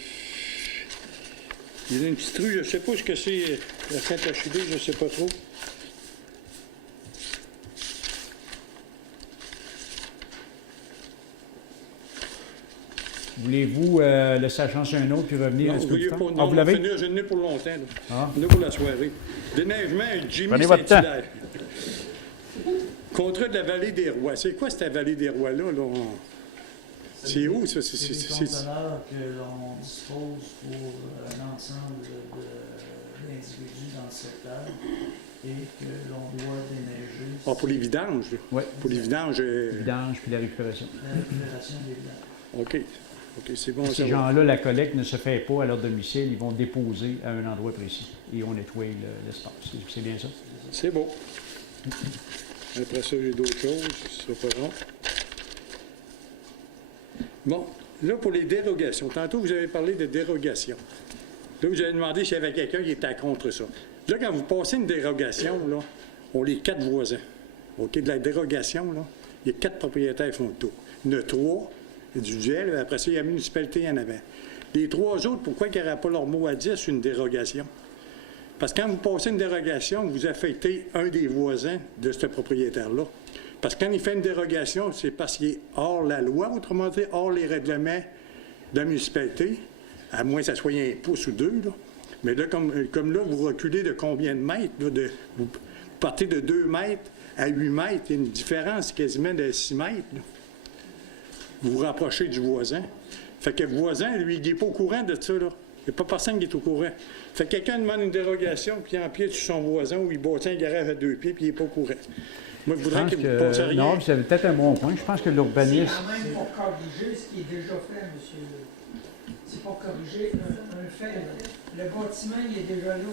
il y a une petite rue, je ne sais pas ce que c'est, la Saint-Achille, je ne sais pas trop. Voulez-vous laisser la chance à un autre puis revenir un Non, petit peu plus tard? Ah, non, vous l'avez? je n'ai pour longtemps. Là. Ah. Je n'ai pour la soirée. Déneigement, Jimmy Prenez votre temps. Saint-Hilaire. Contrat de la vallée des Rois. C'est quoi cette vallée des Rois-là? Là? C'est où, ça? C'est des conteneurs que l'on dispose pour l'ensemble d'individus dans le secteur et que l'on doit déneiger. Ah, pour les vidanges? Là. Oui. Pour les vidanges. Vidange puis la récupération. La récupération des vidanges. OK. OK, c'est bon. Ces gens-là, la collecte ne se fait pas à leur domicile. Ils vont déposer à un endroit précis et on nettoie l'espace. C'est bien ça? C'est beau. Après ça, j'ai d'autres choses. Ce sera pas long. Bon, là, pour les dérogations. Tantôt, vous avez parlé de dérogations. Là, vous avez demandé s'il y avait quelqu'un qui était contre ça. Là, quand vous passez une dérogation, là, on les 4 voisins. OK, de la dérogation, là, il y a 4 propriétaires qui font le tour. Il y en a 3, du duel, après ça, il y a la municipalité en avant. Les 3 autres, pourquoi ils n'auraient pas leur mot à dire sur une dérogation? Parce que quand vous passez une dérogation, vous affectez un des voisins de ce propriétaire-là. Parce que quand il fait une dérogation, c'est parce qu'il est hors la loi, autrement dit, hors les règlements de la municipalité, à moins que ça soit un pouce ou 2. Là. Mais là, comme là, vous reculez de combien de mètres? Là, vous partez de 2 mètres à 8 mètres, il y a une différence quasiment de 6 mètres. Là. Vous vous rapprochez du voisin. Fait que le voisin, lui, il n'est pas au courant de ça. Là. Il n'y a pas personne qui est au courant. Fait que quelqu'un demande une dérogation, puis il empiète sur son voisin, ou il bâtit un garage à 2 pieds, puis il n'est pas au courant. Moi, je voudrais qu'il ne me passe rien. Non, c'est peut-être un bon point. Je pense que C'est l'urbanisme... quand même pour corriger ce qui est déjà fait, monsieur. C'est pour corriger un fait. Là. Le bâtiment, il est déjà là.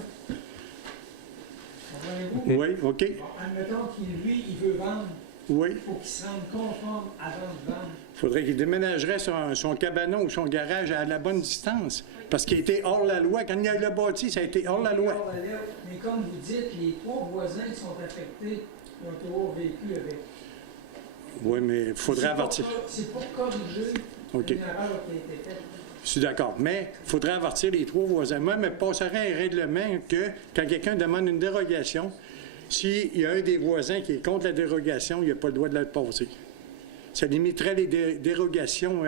Comprenez-vous? Oui, OK. Bon, admettons qu'il, lui, il veut vendre. Oui. Il faut qu'il se rende conforme avant de vendre. Il faudrait qu'il déménagerait son cabanon ou son garage à la bonne distance. Parce qu'il était hors la loi. Quand il a bâti, ça a été hors la loi. Mais comme vous dites, les 3 voisins qui sont affectés. Ils ont toujours vécu avec. Oui, mais il faudrait avertir. C'est pour corriger OK. une erreur qui a été faite. Je suis d'accord. Mais il faudrait avertir les 3 voisins. Moi, je passerait un règlement que quand quelqu'un demande une dérogation, s'il y a un des voisins qui est contre la dérogation, il n'a pas le droit de la passer. Ça limiterait les dérogations.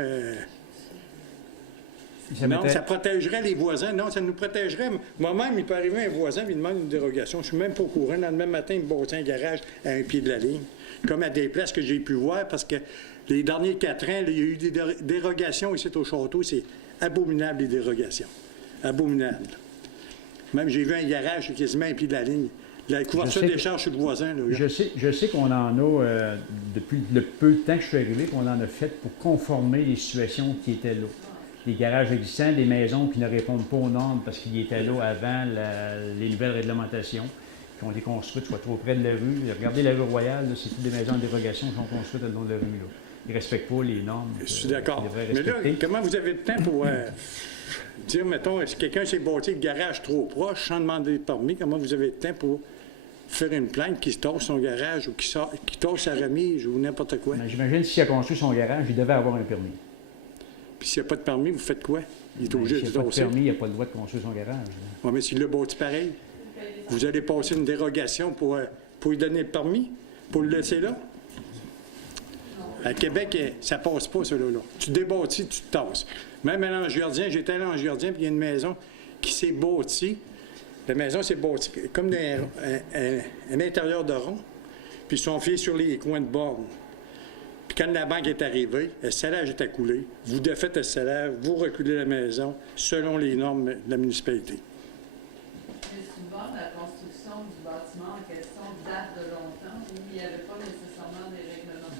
Non, ça protégerait les voisins. Non, ça nous protégerait. Moi-même, il peut arriver un voisin et il demande une dérogation. Je ne suis même pas au courant. Le lendemain matin, il me bâtit un garage à un pied de la ligne. Comme à des places que j'ai pu voir, parce que les derniers 4 ans, là, il y a eu des dérogations ici au château. C'est abominable, les dérogations. Abominable. Même, j'ai vu un garage quasiment à un pied de la ligne. La couverture des charges sur le voisin. Là, je sais qu'on en a, depuis le peu de temps que je suis arrivé, qu'on en a fait pour conformer les situations qui étaient là. Des garages existants, des maisons qui ne répondent pas aux normes parce qu'ils étaient là avant les nouvelles réglementations, qui ont été construites soit trop près de la rue. Regardez la rue Royale, c'est toutes des maisons en dérogation qui sont construites le long de la rue. Là. Ils ne respectent pas les normes. Je suis d'accord. Mais là, comment vous avez le temps pour dire, mettons, si quelqu'un s'est bâti le garage trop proche sans demander de permis, comment vous avez le temps pour faire une plainte qui se tasse son garage ou qui tasse sa remise ou n'importe quoi? J'imagine s'il a construit son garage, il devait avoir un permis. Puis s'il n'y a pas de permis, vous faites quoi? Il est obligé S'il de n'y a pas de tasser. permis, il n'y a pas le droit de construire son garage. Oui, mais s'il l'a bâti pareil, Vous allez passer une dérogation pour lui donner le permis? Pour le laisser là? À Québec, ça passe pas, celui-là. Tu débâtis, tu te tasses. Même à l'Anse-Gardien, j'étais à l'Anse-Gardien, puis il y a une maison qui s'est bâtie. La maison s'est bâtie comme un intérieur de rond, puis ils sont fiés sur les coins de borne. Puis quand la banque est arrivée, le scellage est coulé. Vous défaites le scellage, vous reculez la maison selon les normes de la municipalité. Mais souvent, la construction du bâtiment en question date de longtemps où il n'y avait pas nécessairement des règlements.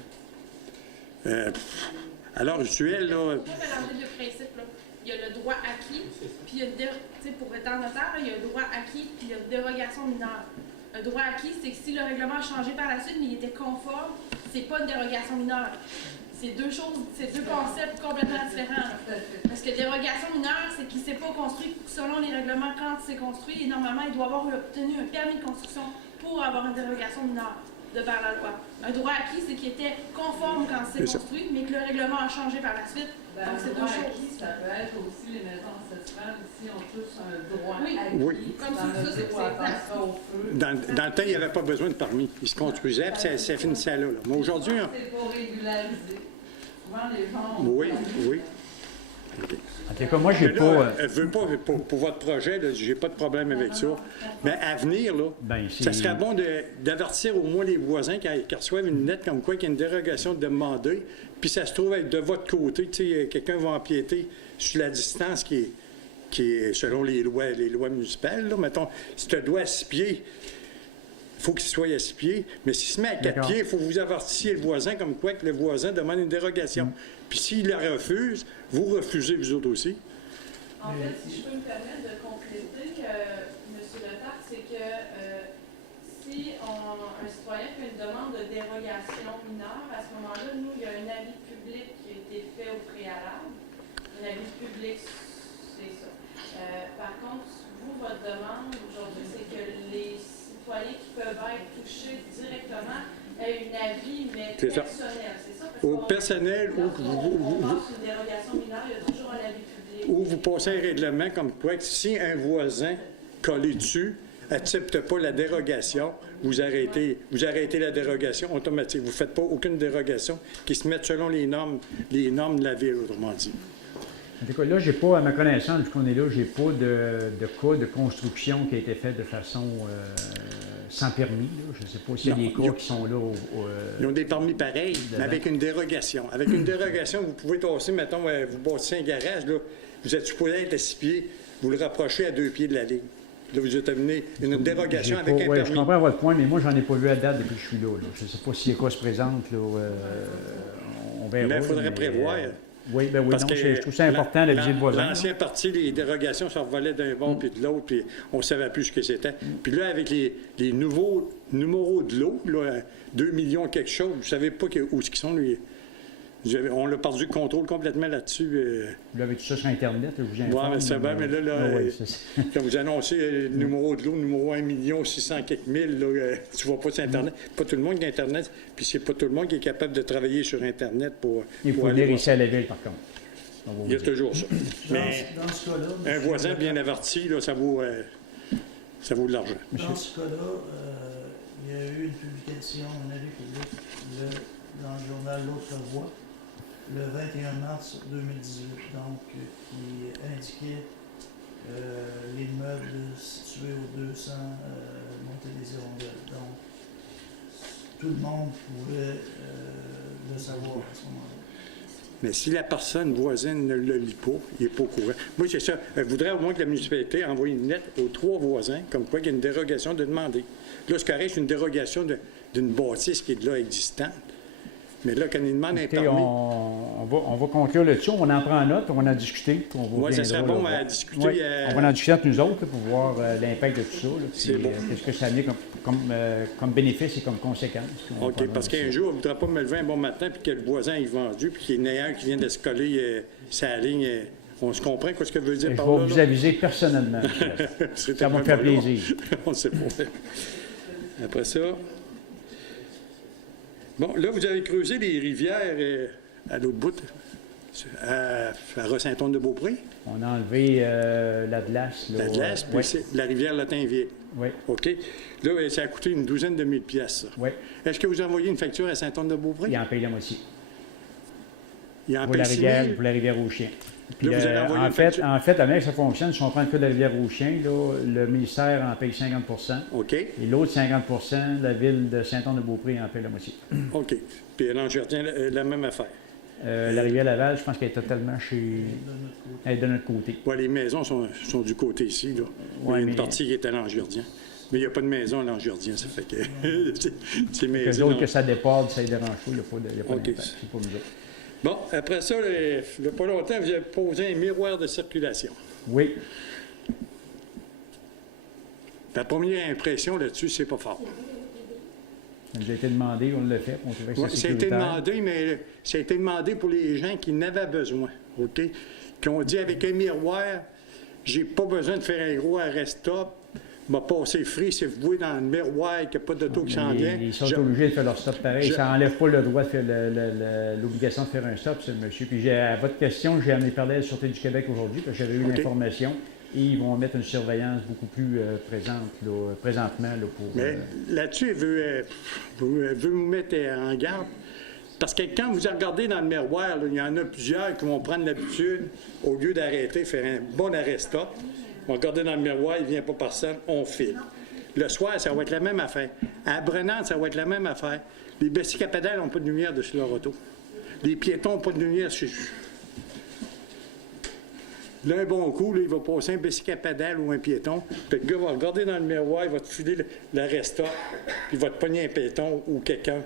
À l'heure actuelle, là, On peut mélanger le principe, là. Il y a le droit acquis, puis il y a pour être dans notaire, là, il y a le droit acquis, puis il y a une dérogation mineure. Un droit acquis, c'est que si le règlement a changé par la suite, mais il était conforme, c'est pas une dérogation mineure. C'est deux choses, c'est deux concepts complètement différents. Là. Parce que dérogation mineure, c'est qu'il ne s'est pas construit selon les règlements quand il s'est construit, et normalement, il doit avoir obtenu un permis de construction pour avoir une dérogation mineure de par la loi. Un droit acquis, c'est qu'il était conforme quand il s'est construit, mais que le règlement a changé par la suite. Donc, c'est deux choses. Ça peut être aussi les maisons ancestrales ici ont tous un droit Oui. acquis. Oui. Comme ça, c'est passera au feu. dans le temps, il n'y avait pas besoin de permis. Ils se construisaient, puis ça finissait là. Mais aujourd'hui, C'est pour régulariser. Souvent, les gens... oui, oui. En tout cas, moi, j'ai Mais là, pas... je veux pas, pour votre projet, je n'ai pas de problème avec ça. Mais à venir, là, Ben, ça serait bon d'avertir au moins les voisins qui reçoivent une lettre comme quoi qu'il y a une dérogation demandée, puis ça se trouve être de votre côté. Tu sais, quelqu'un va empiéter sur la distance qui est selon les lois municipales. Là. Mettons, si tu dois à 6 pieds, il faut qu'il soit à 6 pieds. Mais s'il se met à 4 pieds, il faut que vous avertissiez le voisin comme quoi que le voisin demande une dérogation. Puis s'il la refuse, vous refusez vous autres aussi. En fait, si je peux me permettre de compléter, M. Letarte, c'est que si un citoyen fait une demande de dérogation mineure, à ce moment-là, nous, il y a un avis public qui a été fait au préalable. Un avis public, c'est ça. Par contre, vous, votre demande aujourd'hui, c'est que les citoyens qui peuvent être touchés directement aient un avis, mais C'est ça. personnel, c'est ça? Parce Au qu'on- personnel, ou on passe une dérogation mineure, il y a toujours un avis public. ou vous passez un règlement comme quoi que si un voisin collé dessus n'accepte pas la dérogation, vous arrêtez la dérogation automatique. Vous ne faites pas aucune dérogation qui se mette selon les normes de la ville, autrement dit. En tout cas, là, j'ai pas, à ma connaissance, vu qu'on est là, j'ai pas de cas de construction qui a été fait de façon sans permis. Là. Je ne sais pas s'il y a Non, des il y a- cas qui sont là. Ils ont des permis pareils, mais avec une dérogation. Avec une dérogation, vous pouvez tasser, mettons, vous bâtissez un garage, là, vous êtes supposé être à 6 pieds, vous le rapprochez à 2 pieds de la ligne. Là, vous êtes amené une dérogation avec un Ouais, je permis. comprends votre point, mais moi, j'en ai pas vu à date depuis que je suis là. Je ne sais pas si les cas se présentent. Là, on verra. Mais il faudrait mais, prévoir. Oui, ben oui, Parce non, que je trouve ça important d'aviser le voisin. L'ancien parti, les dérogations se revolaient d'un bord puis de l'autre, puis on ne savait plus ce que c'était. Puis là, avec les nouveaux numéros de l'eau, 2 millions quelque chose, vous ne savez pas où ils sont. On a perdu le contrôle complètement là-dessus. Vous avez tout ça sur Internet, je vous informe. Oui, mais c'est bien, mais là, oui, c'est ça. quand vous annoncez le numéro de l'eau, numéro 1 600 quelques mille, là, tu ne vas pas sur Internet. Pas tout le monde qui a Internet, puis c'est pas tout le monde qui est capable de travailler sur Internet pour Il faut aller venir voir ici ça. à la ville, par contre. On va vous Il y a dire. toujours ça. Mais Dans ce cas-là, un monsieur voisin Letarte, bien averti, là, ça vaut de l'argent. Dans ce cas-là, il y a eu une publication, un avis public dans le journal L'Autre Voix, le 21 mars 2018, donc qui indiquait l'immeuble situé au 200 Montée des Hirondelles. Donc, tout le monde pouvait le savoir à ce moment-là. Mais si la personne voisine ne le lit pas, il n'est pas au courant. Moi, c'est ça. Je voudrais au moins que la municipalité envoie une lettre aux 3 voisins, comme quoi il y a une dérogation de demander. Là, c'est correct, c'est une dérogation d'une bâtisse qui est là existante. Mais là, quand il demande un Écoutez, permis... on va conclure là-dessus. On en prend note, on va en discuter. Oui, ça serait bon à discuter. Oui, on va en discuter entre nous autres là, pour voir l'impact de tout ça. Là, C'est puis, bon. qu'est-ce que ça a amené comme bénéfice et comme conséquence. On OK, parlera parce de qu'un ça. jour, on ne voudrait pas me lever un bon matin puis que le voisin est vendu puis qu'il y en ait un qui vient de se coller sa ligne. On se comprend quoi ce que veut dire Je par vais là? vous là? aviser personnellement. C'est Ça va me tellement faire bon. plaisir. On ne sait pas. Après ça... Bon, là, vous avez creusé les rivières à l'autre bout. à Rue-Saint-Anne-de-Beaupré, On a enlevé la glace. Là, la glace, puis oui. c'est la rivière Lotinville. Oui, OK? Là, ça a coûté une douzaine de mille piastres, ça. oui. Est-ce que vous envoyez une facture à Saint-Anne-de-Beaupré? Il en paye la moitié. Il en Pour la paye 6 rivière, 000? pour la rivière aux chiens. Puis, Là, vous allez envoyer en, une fait, facture? en fait, la manière que ça fonctionne, si on prend le cas de la rivière aux chiens, là, le ministère en paye 50 OK, et l'autre 50 la ville de Saint-Anne-de-Beaupré en paye la moitié. OK. Puis Langeverdien, la même affaire. La rivière Laval, je pense qu'elle est totalement chez... De notre côté. Elle est de notre côté. Ouais, les maisons sont du côté ici, là. Il y a Ouais, une mais- partie qui est à Langeverdien. Mais il n'y a pas de maison à Langeverdien, ça fait que c'est Que maison. d'autres que ça départ, ça les dérange pas, il n'y a pas OK. d'impact. C'est pour nous autres. Bon, après ça, il n'y a pas longtemps, vous avez posé un miroir de circulation. Oui, La première impression là-dessus, c'est pas fort. ça nous a été demandé, on l'a fait, on trouvait que Ouais, c'était ça a été sécuritaire. demandé, mais ça a été demandé pour les gens qui n'avaient besoin, OK? Qui ont dit, avec un miroir, j'ai pas besoin de faire un gros arrêt-stop, m'a passé free, c'est voué dans le miroir, qu'il n'y a pas d'auto qui s'en vient. Ils sont Je- obligés de faire leur stop pareil. je- Ça n'enlève pas le droit de faire l'obligation de faire un stop, ce monsieur. Puis à votre question, j'ai amené parler à la Sûreté du Québec aujourd'hui, parce que j'avais eu OK. l'information. Et ils vont mettre une surveillance beaucoup plus présente, là, présentement, là, pour... Mais là-dessus, elle veut vous mettre en garde. Parce que quand vous regardez dans le miroir, là, il y en a plusieurs qui vont prendre l'habitude, au lieu d'arrêter, faire un bon arrêt-stop, on va regarder dans le miroir, il ne vient pas personne, on file. Le soir, ça va être la même affaire. À Brennan, ça va être la même affaire. Les bicycles à pédales n'ont pas de lumière dessus leur auto. Les piétons n'ont pas de lumière sur... Là, un bon coup, là, il va passer un bicycle à pédale ou un piéton. Puis le gars va regarder dans le miroir, il va te filer l'arrêt-stop, puis il va te pogner un piéton ou quelqu'un.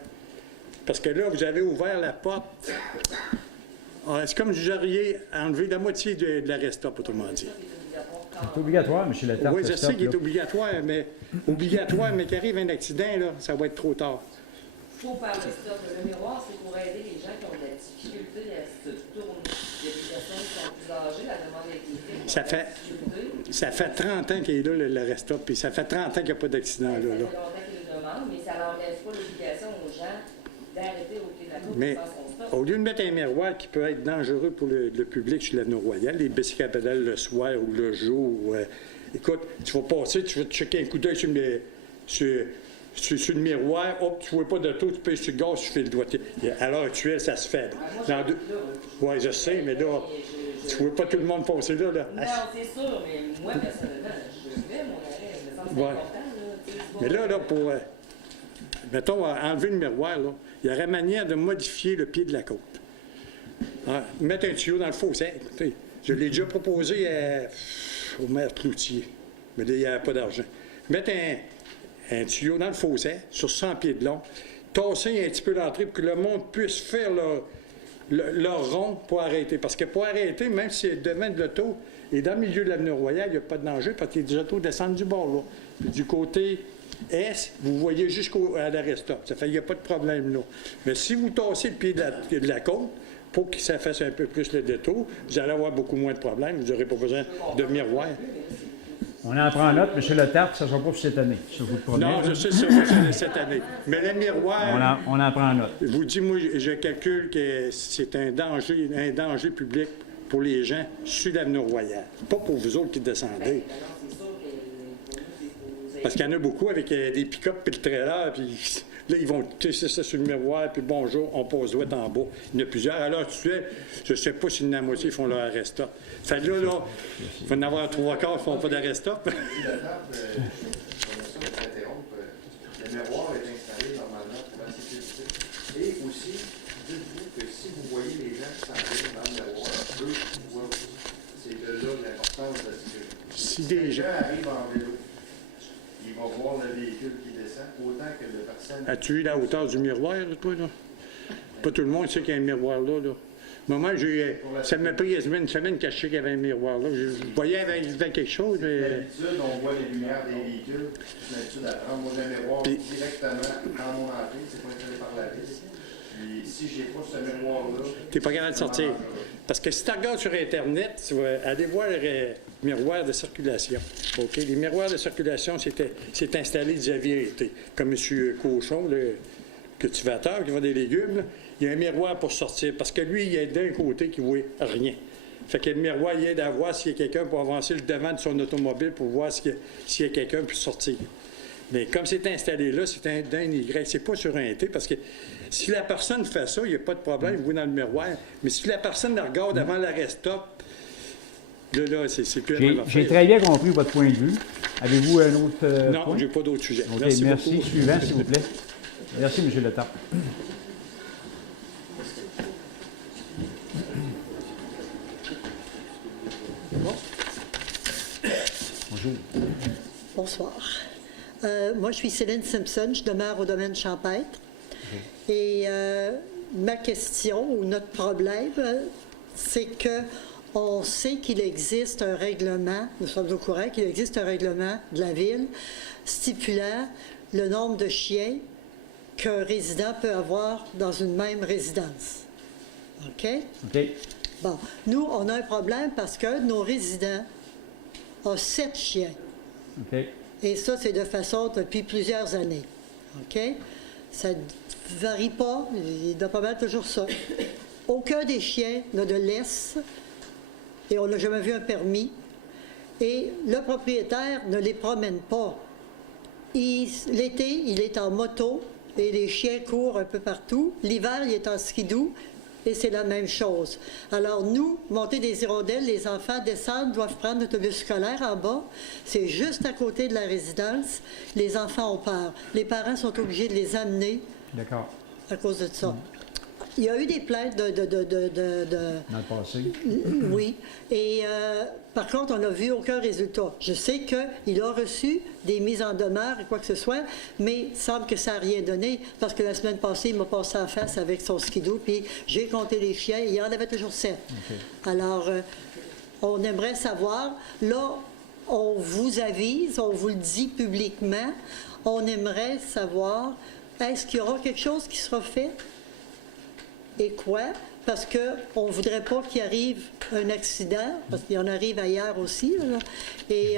Parce que là, vous avez ouvert la porte. Ah, c'est comme si vous auriez enlevé la moitié de l'arrêt-stop, autrement dit. C'est obligatoire, M. Letarte. Oui, le je stop, sais qu'il là. est obligatoire, mais qu'il arrive un accident, là, ça va être trop tard. Il faut faire le stop. Le miroir, c'est pour aider les gens qui ont de la difficulté à se tourner. Il y a des personnes qui sont plus âgées, la demande a été faite. Ça fait- Ça fait 30 ans qu'il est là, l'arrêt-stop, puis ça fait 30 ans qu'il n'y a pas d'accident, Ça fait là. longtemps qu'ils le demandent, mais ça n'enlève pas l'obligation aux gens d'arrêter au pied de la côte Mais pour faire son stop. au lieu de mettre un miroir qui peut être dangereux pour le public sur l'avenue Royale, les bicycles à pédales le soir ou le jour, écoute, tu vas passer, tu vas te checker un coup d'œil sur le miroir, hop, tu ne vois pas d'auto, tu pèses sur le gaz, tu fais le doigté. À l'heure actuelle, ça se fait. Oui, je sais, mais là, tu ne vois pas tout le monde passer là. Non, c'est sûr, mais moi, personnellement, je fais mon arrêt. Il me semble que c'est Ouais. important. Là, tu sais, c'est Mais pas- là, pour, mettons, enlever le miroir, là, il y aurait manière de modifier le pied de la côte. Hein, mettre un tuyau dans le fossé. Écoutez, je l'ai déjà proposé au maire Cloutier, mais là, il n'y avait pas d'argent. Mettre un tuyau dans le fossé, sur 100 pieds de long, tasser un petit peu l'entrée pour que le monde puisse faire leur rond pour arrêter. Parce que pour arrêter, même si c'est devant de l'auto, et dans le milieu de l'avenue Royale, il n'y a pas de danger parce que les autos descendent du bord, là. Puis du côté est, vous voyez jusqu'à l'arrêt-stop. Ça fait qu'il n'y a pas de problème là. Mais si vous tassez le pied de la côte, pour que ça fasse un peu plus le détour, vous allez avoir beaucoup moins de problèmes. Vous n'aurez pas besoin de miroir. On en prend note, M. Letarte, ça ne sera pas pour cette année, je vous le promets. Non, je sais, ça va faire cette année. Mais le miroir, On en prend note. je vous dis, moi, je calcule que c'est un danger public pour les gens sur l'avenue Royale. Pas pour vous autres qui descendez. C'est sûr que pour nous, c'est Parce qu'il y en a beaucoup avec des pick-up puis le trailer, puis là, ils vont tisser ça sur le miroir, puis bonjour, on pose droit en bas. Il y en a plusieurs. Alors, tu sais, je ne sais pas si la moitié font leur arrêt-stop. Fait que là, il va y en avoir 3/4 qui ne font pas d'arrêt-stop. Si la table, je permets ça de t'interrompre, le miroir est installé normalement pour la sécurité. Et aussi, dites-vous que si vous voyez les gens qui s'en viennent dans le miroir, eux vous voient aussi. C'est de là l'importance de la sécurité. Si Si des les gens... gens arrivent en vélo, ils vont voir le véhicule qui descend, autant que la personne... As-tu vu la hauteur du miroir, là, toi, là? Pas tout le monde sait qu'il y a un miroir là, là. Moi, ça m'a pris une semaine que je sais qu'il y avait un miroir là. Je voyais qu'il y avait quelque chose, mais... D'habitude, on voit les lumières des véhicules. J'ai l'habitude d'apprendre. Moi, j'ai un miroir Puis- directement dans mon entrée. C'est pas installé par la vis. Puis si j'ai pas ce miroir-là... T'es pas capable de sortir. Parce que si tu regardes sur Internet, tu vas aller voir les miroirs de circulation. OK? Les miroirs de circulation, c'est installé des vérité. Comme M. Cochon, cultivateur qui vend des légumes, là, il y a un miroir pour sortir. Parce que lui, il est d'un côté qui ne voit rien. Fait que le miroir, il aide à voir s'il y a quelqu'un pour avancer le devant de son automobile pour voir s'il y a quelqu'un pour sortir. Mais comme c'est installé là, c'est d'un Y. C'est pas sur un T, parce que si la personne fait ça, il n'y a pas de problème, vous dans le miroir. Mais si la personne la regarde avant l'arrêt stop, là, c'est plus la même affaire. J'ai très bien compris votre point de vue. Avez-vous un autre Non, point? j'ai pas d'autre sujet. OK, Merci merci. beaucoup. Suivant, s'il vous plaît. Merci, M. Letard. Bonjour. Bonsoir. Moi, je suis Céline Simpson, je demeure au domaine Champêtre. Et ma question ou notre problème, c'est que on sait qu'il existe un règlement, nous sommes au courant qu'il existe un règlement de la ville stipulant le nombre de chiens qu'un résident peut avoir dans une même résidence. OK? OK. Bon, nous, on a un problème parce que nos résidents ont 7 chiens. OK. Et ça, c'est de façon depuis plusieurs années. OK? Ça ne varie pas, il doit pas mal toujours ça. Aucun des chiens n'a de laisse et on n'a jamais vu un permis. Et le propriétaire ne les promène pas. L'été, il est en moto et les chiens courent un peu partout. L'hiver, il est en skidoo. Et c'est la même chose. Alors nous, monter des hirondelles, les enfants descendent, doivent prendre l'autobus scolaire en bas. C'est juste à côté de la résidence. Les enfants ont peur. Les parents sont obligés de les amener à cause de ça. Il y a eu des plaintes Dans le passé. Oui. Et par contre, on n'a vu aucun résultat. Je sais qu'il a reçu des mises en demeure et quoi que ce soit, mais il semble que ça n'a rien donné parce que la semaine passée, il m'a passé en face avec son skidoo, puis j'ai compté les chiens et il y en avait toujours 7. Okay. Alors, on aimerait savoir, là, on vous avise, on vous le dit publiquement, on aimerait savoir, est-ce qu'il y aura quelque chose qui sera fait? Et quoi? Parce qu'on ne voudrait pas qu'il arrive un accident, parce qu'il y en arrive ailleurs aussi. Là. Et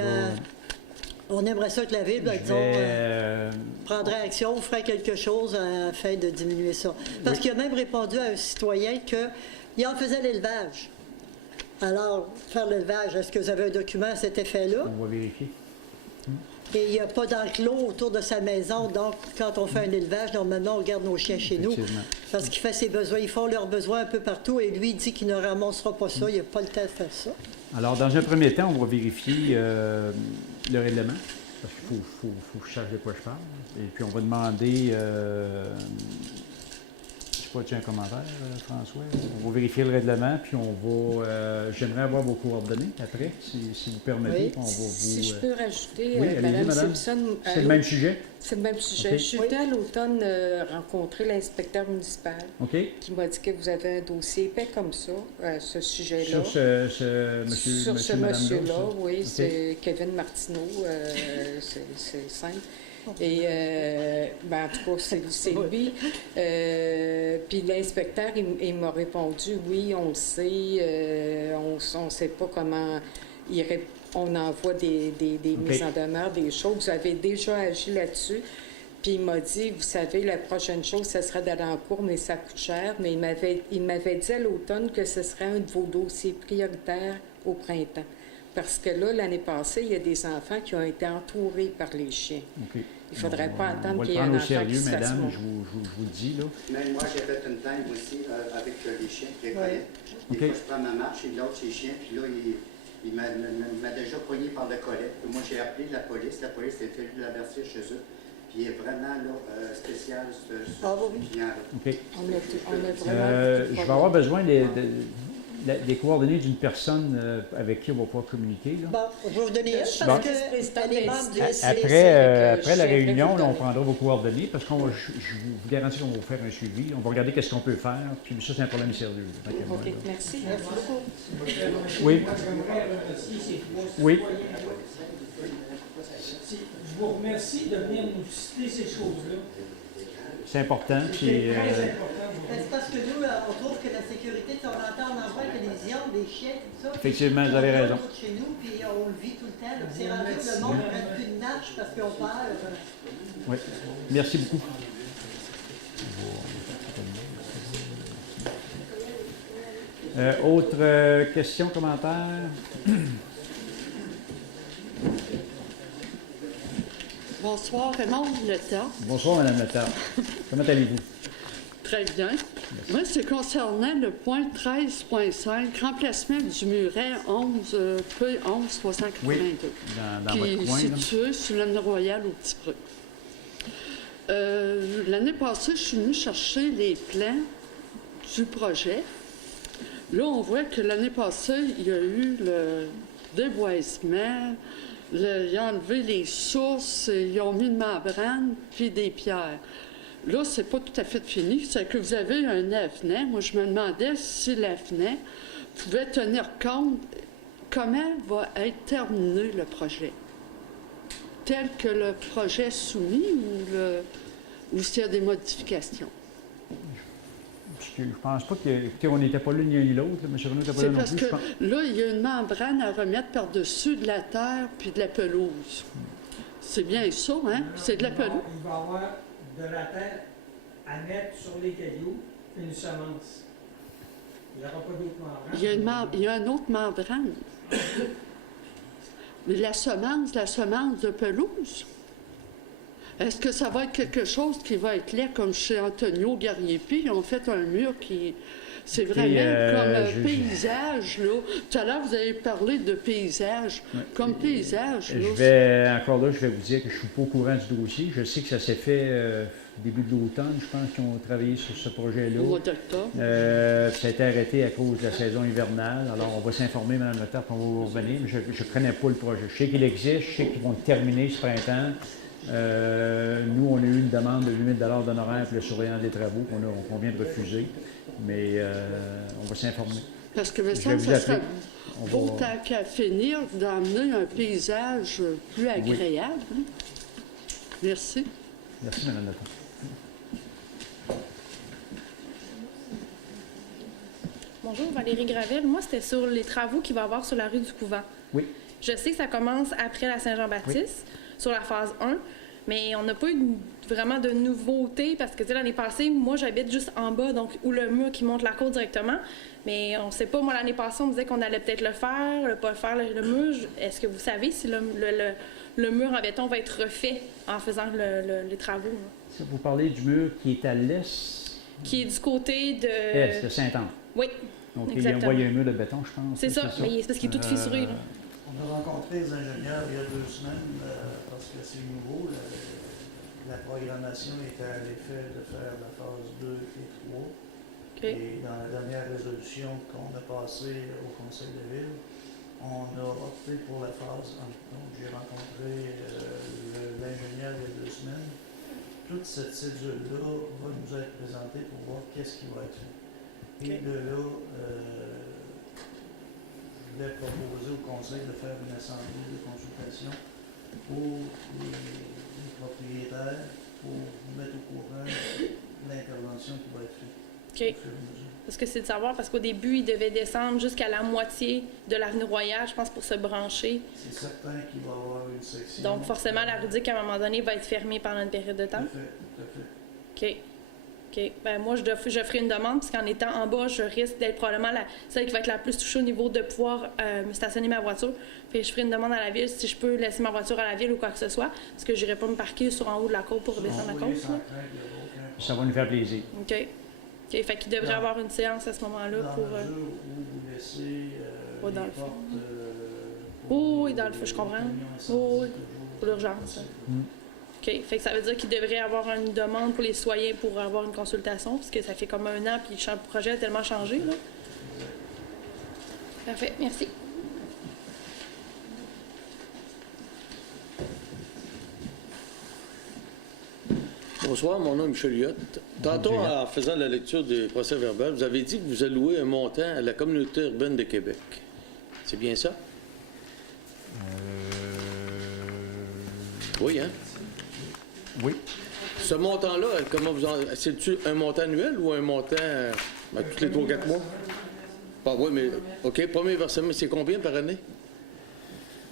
on aimerait ça que la Ville, disons, prendrait action, ferait quelque chose afin de diminuer ça. Parce qu'il a même répondu à un citoyen qu'il en faisait l'élevage. Alors, faire l'élevage, est-ce que vous avez un document à cet effet-là? On va vérifier. Et il n'y a pas d'enclos autour de sa maison, donc quand on fait un élevage, normalement, on garde nos chiens chez nous. Parce qu'il fait ses besoins, ils font leurs besoins un peu partout, et lui, il dit qu'il ne ramassera pas ça, il n'a pas le temps de faire ça. Alors, dans un premier temps, on va vérifier le règlement, parce qu'il faut que je sache de quoi je parle. Et puis, on va demander... je sais pas, tu as un commentaire, François? On va vérifier le règlement, puis on va... j'aimerais avoir vos coordonnées après, si vous permettez. Oui. On va si je peux rajouter, oui, Mme Simpson... C'est le même sujet? C'est le même sujet. Okay. Je suis venue à l'automne rencontrer l'inspecteur municipal qui m'a dit que vous avez un dossier épais comme ça, ce sujet-là. Sur ce monsieur-là, oui, okay. C'est Kevin Martineau, c'est simple. Et, en tout cas, c'est lui. Puis l'inspecteur, il m'a répondu, oui, on le sait, on ne sait pas comment on envoie des mises en demeure, des choses. Vous avez déjà agi là-dessus. Puis il m'a dit, vous savez, la prochaine chose, ce serait d'aller en cours, mais ça coûte cher. Mais il m'avait dit à l'automne que ce serait un de vos dossiers prioritaires au printemps. Parce que là, l'année passée, il y a des enfants qui ont été entourés par les chiens. Okay. Il ne faudrait pas attendre qu'il y ait un enfant sérieux, qui se fasse mesdames, je vous le dis. Là. Même moi, j'ai fait une time aussi avec les chiens. Des fois, je prends ma marche et l'autre, ses chiens. Puis là, il m'a déjà pogné par le collet. Moi, j'ai appelé la police. La police a fait l'avertir chez eux. Puis il est vraiment là, spécial, ce client-là. Okay. On a vraiment je vais avoir besoin des coordonnées d'une personne avec qui on va pouvoir communiquer. Là. Bon, je vais vous donner parce que les membres du après la réunion, là, on prendra vos coordonnées parce que je vous garantis qu'on va vous faire un suivi. On va regarder qu'est-ce qu'on peut faire. Puis ça, c'est un problème sérieux. OK, merci. Merci beaucoup. Oui. Oui. Je vous remercie de venir nous citer ces choses-là. C'est important. C'est très important. C'est parce que nous, on trouve que la sécurité, on entend à la télévision des chiens, tout ça. Effectivement, vous avez raison. Chez nous, puis on le vit tout le temps. C'est rendu que le monde ne reste plus de marche parce qu'on parle. Oui. Merci beaucoup. Autre question, commentaire? Bonsoir, Raymond Letta. Bonsoir, Mme Letta. Comment allez-vous? Très bien. Moi, c'est concernant le point 13.5, remplacement du muret 11, P11 382, Oui, dans votre qui coin, est là. situé sur l'avenue Royale au Petit Preux. L'année passée, je suis venue chercher les plans du projet. Là, on voit que l'année passée, il y a eu le déboisement, ils ont enlevé les sources, ils ont mis une membrane, puis des pierres. Là, c'est pas tout à fait fini. C'est que vous avez un avenant. Moi, je me demandais si l'avenant pouvait tenir compte comment va être terminé le projet. Tel que le projet soumis ou s'il y a des modifications. Je pense pas que... Écoutez, on n'était pas l'un ni l'autre. M. Renaud n'était pas là non plus. C'est parce que là, il y a une membrane à remettre par-dessus de la terre puis de la pelouse. C'est bien ça, hein? C'est de la pelouse. Il va y avoir de la terre à mettre sur les cailloux, une semence. Il n'y aura pas d'autre membrane. Il y a une autre membrane. Mais la semence de pelouse, est-ce que ça va être quelque chose qui va être laid comme chez Antonio Gariepi? Ils ont fait un mur qui... C'est vraiment comme paysage, là. Tout à l'heure, vous avez parlé de paysage. Comme paysage, là. Je vais vous dire que je ne suis pas au courant du dossier. Je sais que ça s'est fait début de l'automne, je pense qu'ils ont travaillé sur ce projet-là. Au mois d'octobre. Ça a été arrêté à cause de la saison hivernale. Alors, on va s'informer, Mme Notaire, puis on va vous revenir. Mais je ne connais pas le projet. Je sais qu'il existe, je sais qu'ils vont terminer ce printemps. Nous, on a eu une demande de 8 000 d'honoraires pour le surveillant des travaux qu'on vient de refuser. Mais on va s'informer. Parce que, me semble, ça serait beau tant qu'à finir d'amener un paysage plus agréable. Oui. Merci. Merci, Mme Notaire. Bonjour, Valérie Gravel. Moi, c'était sur les travaux qu'il va y avoir sur la rue du Couvent. Oui. Je sais que ça commence après la Saint-Jean-Baptiste, sur la phase 1, mais on n'a pas eu vraiment de nouveautés parce que l'année passée, moi, j'habite juste en bas, donc où le mur qui monte la côte directement. Mais on ne sait pas, moi, l'année passée, on me disait qu'on allait peut-être le faire, pas faire le mur. Est-ce que vous savez si le mur en béton va être refait en faisant les travaux? Là? Vous parlez du mur qui est à l'est? Qui est du côté de... Est, de Saint-Anne. Oui. Donc, il y a un mur de béton, je pense. C'est ça, mais c'est parce qu'il est tout fissuré. Là. On a rencontré les ingénieurs il y a 2 semaines parce que c'est nouveau. La programmation était à l'effet de faire la phase 2 et 3. Okay. Et dans la dernière résolution qu'on a passée au Conseil de ville, on a opté pour la phase 1. Donc, j'ai rencontré l'ingénieur il y a 2 semaines. Toute cette cédule-là va nous être présentée pour voir qu'est-ce qui va être fait. Et de là, je voulais proposer au Conseil de faire une assemblée de consultation pour les propriétaires pour mettre au courant l'intervention qui va être faite. OK. Parce que c'est de savoir, parce qu'au début, il devait descendre jusqu'à la moitié de l'avenue Royale, je pense, pour se brancher. C'est certain qu'il va y avoir une section. Donc, forcément, la Rudique, à un moment donné, va être fermée pendant une période de temps? Tout à fait. OK. OK. Ben moi, je ferai une demande, parce qu'en étant en bas, je risque d'être probablement celle qui va être la plus touchée au niveau de pouvoir me stationner ma voiture. Puis je ferai une demande à la ville si je peux laisser ma voiture à la ville ou quoi que ce soit, parce que je n'irai pas me parquer sur en haut de la côte pour descendre la côte. Ça va nous faire plaisir. OK. OK. Fait qu'il devrait y avoir une séance à ce moment-là pour... Dans la mesure où vous laissez les dans le fond. portes... oui, dans le feu, je comprends. Oui, pour l'urgence. OK. Fait que ça veut dire qu'il devrait y avoir une demande pour les citoyens pour avoir une consultation, parce que ça fait comme 1 an, puis le projet a tellement changé, là. Parfait. Merci. Bonsoir, mon nom est Michel Lyotte. Tantôt, en faisant la lecture du procès verbal, vous avez dit que vous allouez un montant à la communauté urbaine de Québec. C'est bien ça? Oui, hein? Oui. Ce montant-là, comment vous en... C'est-tu un montant annuel ou un montant tous les 3 ou 4 mois? Ah, oui, mais OK, premier versement, c'est combien par année?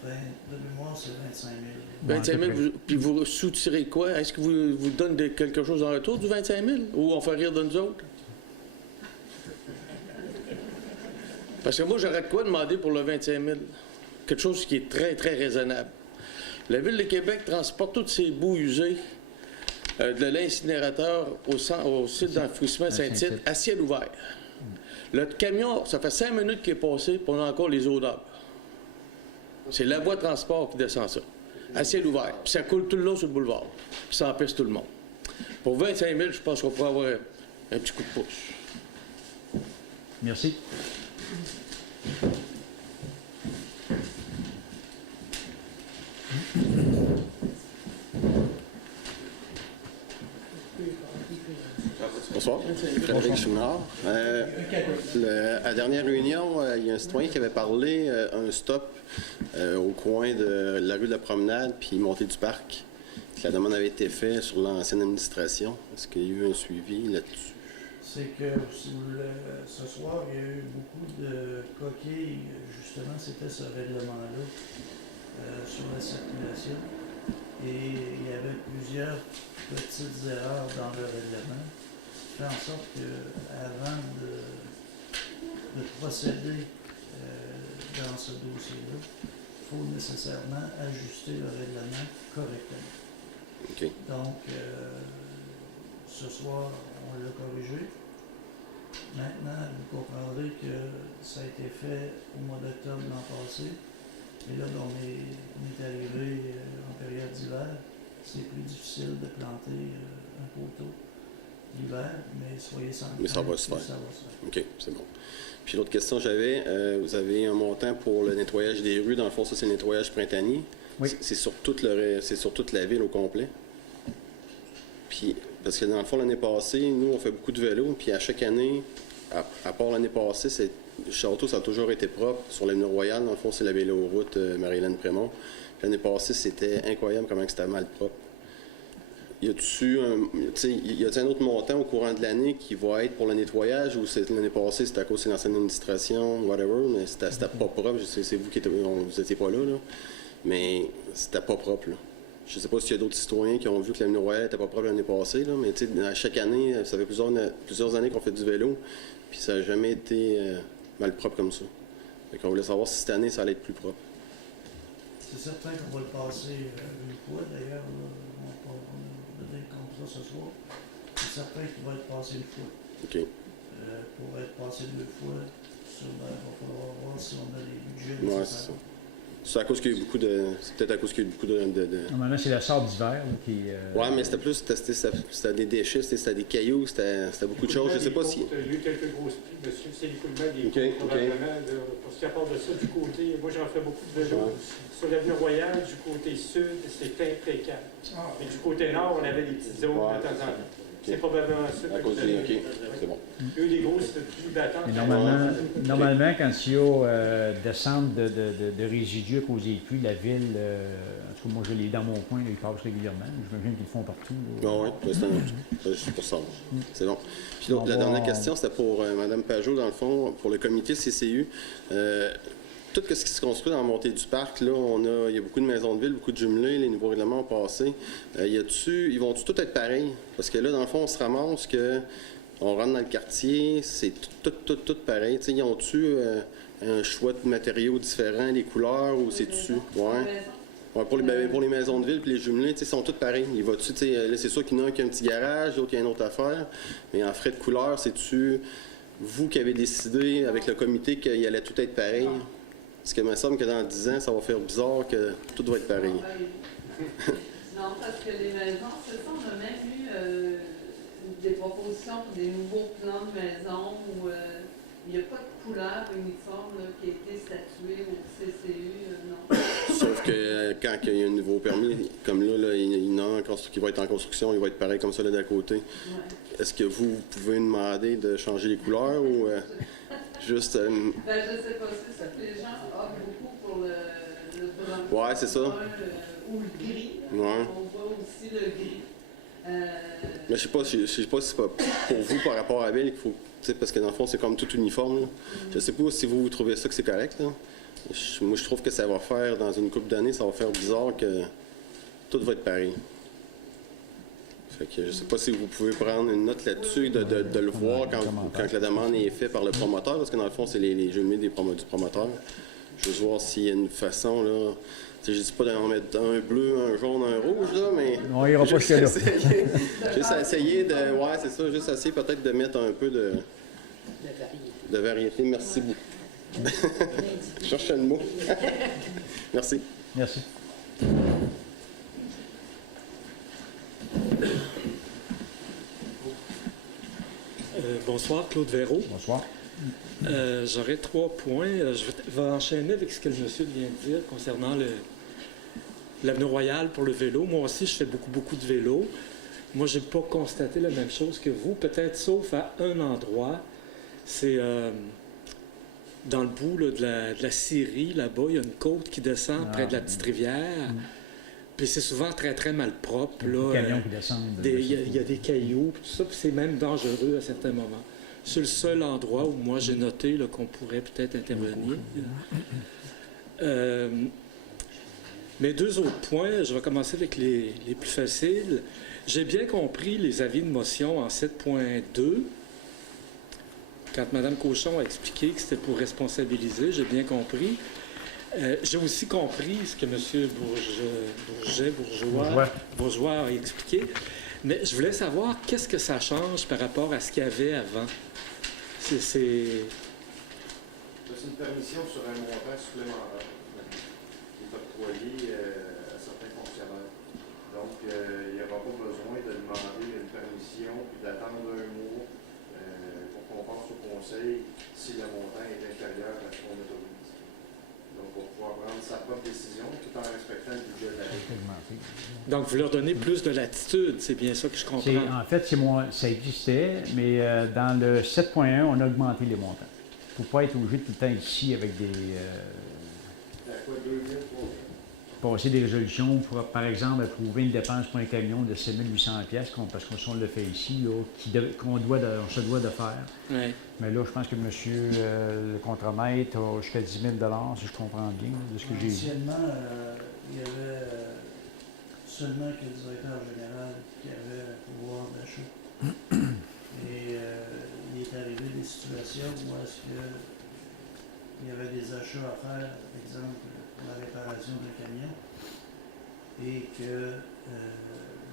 De mémoire, c'est 25 000. 25 000, puis vous soutirez quoi? Est-ce que vous donnez quelque chose en retour du 25 000? Ou on fait rire de nous autres? Parce que moi, j'aurais de quoi demander pour le 25 000? Quelque chose qui est très, très raisonnable. La Ville de Québec transporte tous ces bouts usés de l'incinérateur au site d'enfouissement Saint-Tite à ciel ouvert. Le camion, ça fait 5 minutes qu'il est passé, puis on a encore les odeurs. C'est la voie de transport qui descend ça, à ciel ouvert. Puis ça coule tout le long sur le boulevard. Puis ça empêche tout le monde. Pour 25 000, je pense qu'on pourrait avoir un petit coup de pouce. Merci. Bonsoir, Frédéric Chouinard. À la dernière réunion, il y a un citoyen qui avait parlé un stop au coin de la rue de la Promenade puis montée du parc. La demande avait été faite sur l'ancienne administration. Est-ce qu'il y a eu un suivi là-dessus? C'est que ce soir, il y a eu beaucoup de coquilles. Justement, c'était ce règlement-là sur la circulation. Et il y avait plusieurs petites erreurs dans le règlement. Fait en sorte qu'avant de procéder dans ce dossier-là, il faut nécessairement ajuster le règlement correctement. Okay. Donc, ce soir, on l'a corrigé. Maintenant, vous comprendrez que ça a été fait au mois d'octobre l'an passé. Et là, on est arrivé en période d'hiver. C'est plus difficile de planter un poteau l'hiver, mais soyez sans crainte. Mais ça va se faire. Ça va se faire. OK, c'est bon. Puis l'autre question que j'avais, vous avez un montant pour le nettoyage des rues. Dans le fond, ça, c'est le nettoyage printanier. Oui. C'est sur toute la ville au complet. Puis, parce que dans le fond, l'année passée, nous, on fait beaucoup de vélo. Puis à chaque année, à part l'année passée, le château, ça a toujours été propre. Sur l'avenue Royale, dans le fond, c'est la véloroute Marie-Hélène Prémont. L'année passée, c'était incroyable comment c'était mal propre. Y a-t-il un autre montant au courant de l'année qui va être pour le nettoyage ou l'année passée, c'était à cause de l'ancienne administration, whatever, mais c'était pas propre. Je sais, c'est vous qui n'étiez pas là, mais c'était pas propre. Là. Je ne sais pas s'il y a d'autres citoyens qui ont vu que l'avenue Royale n'était pas propre l'année passée, là, mais à chaque année, ça fait plusieurs années qu'on fait du vélo, puis ça n'a jamais été mal propre comme ça. Donc on voulait savoir si cette année, ça allait être plus propre. C'est certain qu'on va le passer une fois, d'ailleurs, on a donné comme ça ce soir. C'est certain qu'il va être passé une fois. OK. Pour être passé 2 fois, il va falloir voir si on a les budgets Ouais, nécessaires. c'est à cause qu'il y a eu beaucoup de... C'est peut-être à cause qu'il y a eu beaucoup de... Normalement, c'est la sable d'hiver qui... Ouais, mais c'était plus... C'était des déchets, c'était des cailloux, c'était beaucoup de choses. Je sais pas si... Il y a eu quelques grosses pluies, monsieur. C'est l'écoulement des côtes, probablement. Parce qu'à part de ça, du côté... Moi, j'en fais beaucoup de vélo. Sur l'avenue Royale, du côté sud, c'était impeccable. Mais du côté nord, on avait des petites zones de temps en temps. C'est probablement ça. À cause des... OK, c'est bon. Il y a eu des grosses pluies battantes. Normalement, quand il y a descente de résidus à cause des pluies, la ville, en tout cas, moi je l'ai dans mon coin, ils passent régulièrement. J'imagine qu'ils le font partout. Oui, c'est pour ça. C'est bon. Puis la dernière question, c'était pour Mme Pajot, dans le fond, pour le comité CCU. Tout ce qui se construit dans la montée du parc, là, il y a beaucoup de maisons de ville, beaucoup de jumelés, les nouveaux règlements ont passé. Ils vont-tu tout être pareils? Parce que là, dans le fond, on se ramasse que on rentre dans le quartier, c'est tout pareil. T'sais, ils ont-tu un choix de matériaux différents, les couleurs, ou c'est-tu? Ouais, pour les maisons de ville puis les jumelés, ils sont tous pareils. Là, c'est sûr qu'il y en a un qui a un petit garage, l'autre qui a une autre affaire. Mais en frais de couleur, c'est-tu vous qui avez décidé avec le comité qu'il allait tout être pareil? Parce qu'il me semble que dans 10 ans, ça va faire bizarre que tout va être pareil. Non, parce que les maisons, c'est ça, on a même eu des propositions pour des nouveaux plans de maison où il n'y a pas de couleur uniforme là, qui a été statuée au CCU, non. Sauf que quand il y a un nouveau permis, comme là il y en a un qui va être en construction, il va être pareil comme ça là d'à côté. Ouais. Est-ce que vous pouvez demander de changer les couleurs ou juste... je ne sais pas, c'est ça que les gens optent beaucoup pour le brun. Ouais, c'est ça. Ou le gris. Ouais. On voit aussi le gris. Mais je sais pas si c'est pas pour vous par rapport à la ville qu'il faut... Parce que dans le fond, c'est comme tout uniforme. Là. Je sais pas si vous trouvez ça que c'est correct. Là. Moi, je trouve que ça va faire, dans une couple d'années, ça va faire bizarre que tout va être pareil. Fait que je ne sais pas si vous pouvez prendre une note là-dessus, de le voir quand la demande est faite par le promoteur, parce que dans le fond, c'est les jeux du promoteur. Je veux voir s'il y a une façon, là. Je ne dis pas d'en mettre un bleu, un jaune, un rouge, là, mais. On ira pas jusque là. Juste essayer de. Ouais, c'est ça, juste essayer peut-être de mettre un peu de variété. Merci beaucoup. Je cherche le mot. Merci. Merci. Bonsoir, Claude Véraud. Bonsoir. J'aurais 3 points. Je vais enchaîner avec ce que le monsieur vient de dire concernant l'avenue Royale pour le vélo. Moi aussi, je fais beaucoup de vélo. Moi, je n'ai pas constaté la même chose que vous, peut-être sauf à un endroit. C'est dans le bout là, de la Syrie, là-bas. Il y a une côte qui descend près de la petite rivière. Puis c'est souvent très mal propre. Là, des camions qui descendent. Il y a des cailloux, tout ça, puis c'est même dangereux à certains moments. C'est le seul endroit où moi j'ai noté là, qu'on pourrait peut-être intervenir. Mes 2 autres points, je vais commencer avec les plus faciles. J'ai bien compris les avis de motion en 7.2. Quand Mme Cochon a expliqué que c'était pour responsabiliser, j'ai bien compris. J'ai aussi compris ce que M. Bourgeois a expliqué, mais je voulais savoir qu'est-ce que ça change par rapport à ce qu'il y avait avant. C'est une permission sur un montant supplémentaire qui est octroyé à certains fonctionnaires. Donc, il n'y aura pas besoin de demander une permission puis d'attendre un mois pour qu'on passe au conseil si le montant est inférieur à ce qu'on autorise. Donc, pour pouvoir prendre sa propre décision tout en respectant le budget de la Ville. Donc, vous leur donnez plus de latitude, c'est bien ça que je comprends. En fait, ça existait, mais dans le 7.1, on a augmenté les montants. Il ne faut pas être obligé tout le temps ici avec des... passer des résolutions pour, par exemple, approuver une dépense pour un camion de 7 800 $, parce qu'on le fait ici, qu'on se doit de faire. Oui. Mais là, je pense que monsieur le contremaître a jusqu'à 10 000 $, si je comprends bien, de ce que j'ai dit. Anciennement, il y avait seulement que le directeur général qui avait le pouvoir d'achat. Et il est arrivé des situations où est-ce que il y avait des achats à faire, par exemple, pour la réparation d'un camion, et que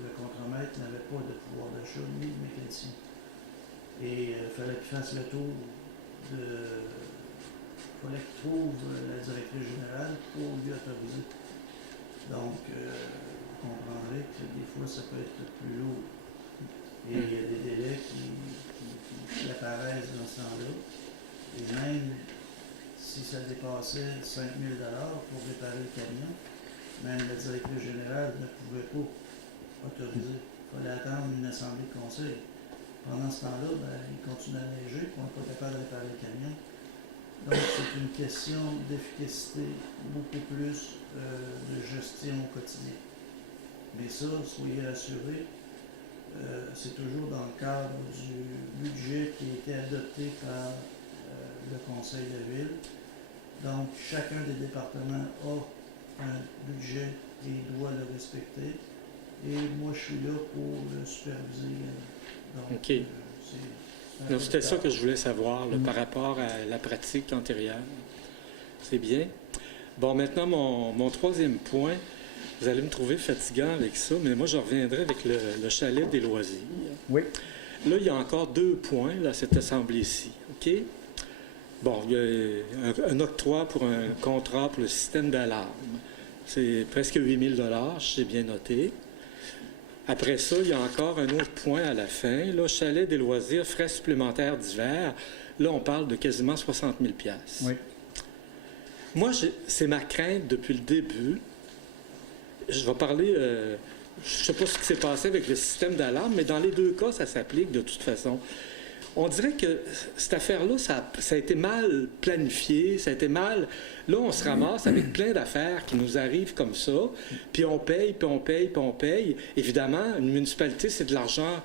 le contremaître n'avait pas de pouvoir d'achat ni de mécanicien. Et il fallait qu'il fasse le tour il fallait qu'il trouve la directrice générale pour lui autoriser. Donc, vous comprendrez que des fois, ça peut être plus lourd. Et il y a des délais qui apparaissent dans ce temps-là. Et même si ça dépassait 5 000 $ pour réparer le camion, même la directrice générale ne pouvait pas autoriser. Il fallait attendre une assemblée de conseil. Pendant ce temps-là, il continue à neiger, puis on n'est pas capable de réparer le camion. Donc, c'est une question d'efficacité, beaucoup plus de gestion au quotidien. Mais ça, soyez assurés, c'est toujours dans le cadre du budget qui a été adopté par le Conseil de ville. Donc, chacun des départements a un budget et doit le respecter. Et moi, je suis là pour le superviser. Donc, OK. Donc, c'était ça que je voulais savoir là, par rapport à la pratique antérieure. C'est bien. Bon, maintenant, mon 3e point, vous allez me trouver fatigant avec ça, mais moi, je reviendrai avec le chalet des loisirs. Oui. Là, il y a encore 2 points là, à cette assemblée-ci. OK? Bon, il y a un octroi pour un contrat pour le système d'alarme. C'est presque 8 000 $, j'ai bien noté. Après ça, il y a encore un autre point à la fin. Là, chalet des loisirs, frais supplémentaires d'hiver. Là, on parle de quasiment 60 000 $. Oui. Moi, c'est ma crainte depuis le début. Je vais parler... je ne sais pas ce qui s'est passé avec le système d'alarme, mais dans les 2 cas, ça s'applique de toute façon. On dirait que cette affaire-là, ça a été mal planifié, ça a été mal... Là, on se ramasse avec plein d'affaires qui nous arrivent comme ça, puis on paye, puis on paye, puis on paye. Évidemment, une municipalité, c'est de l'argent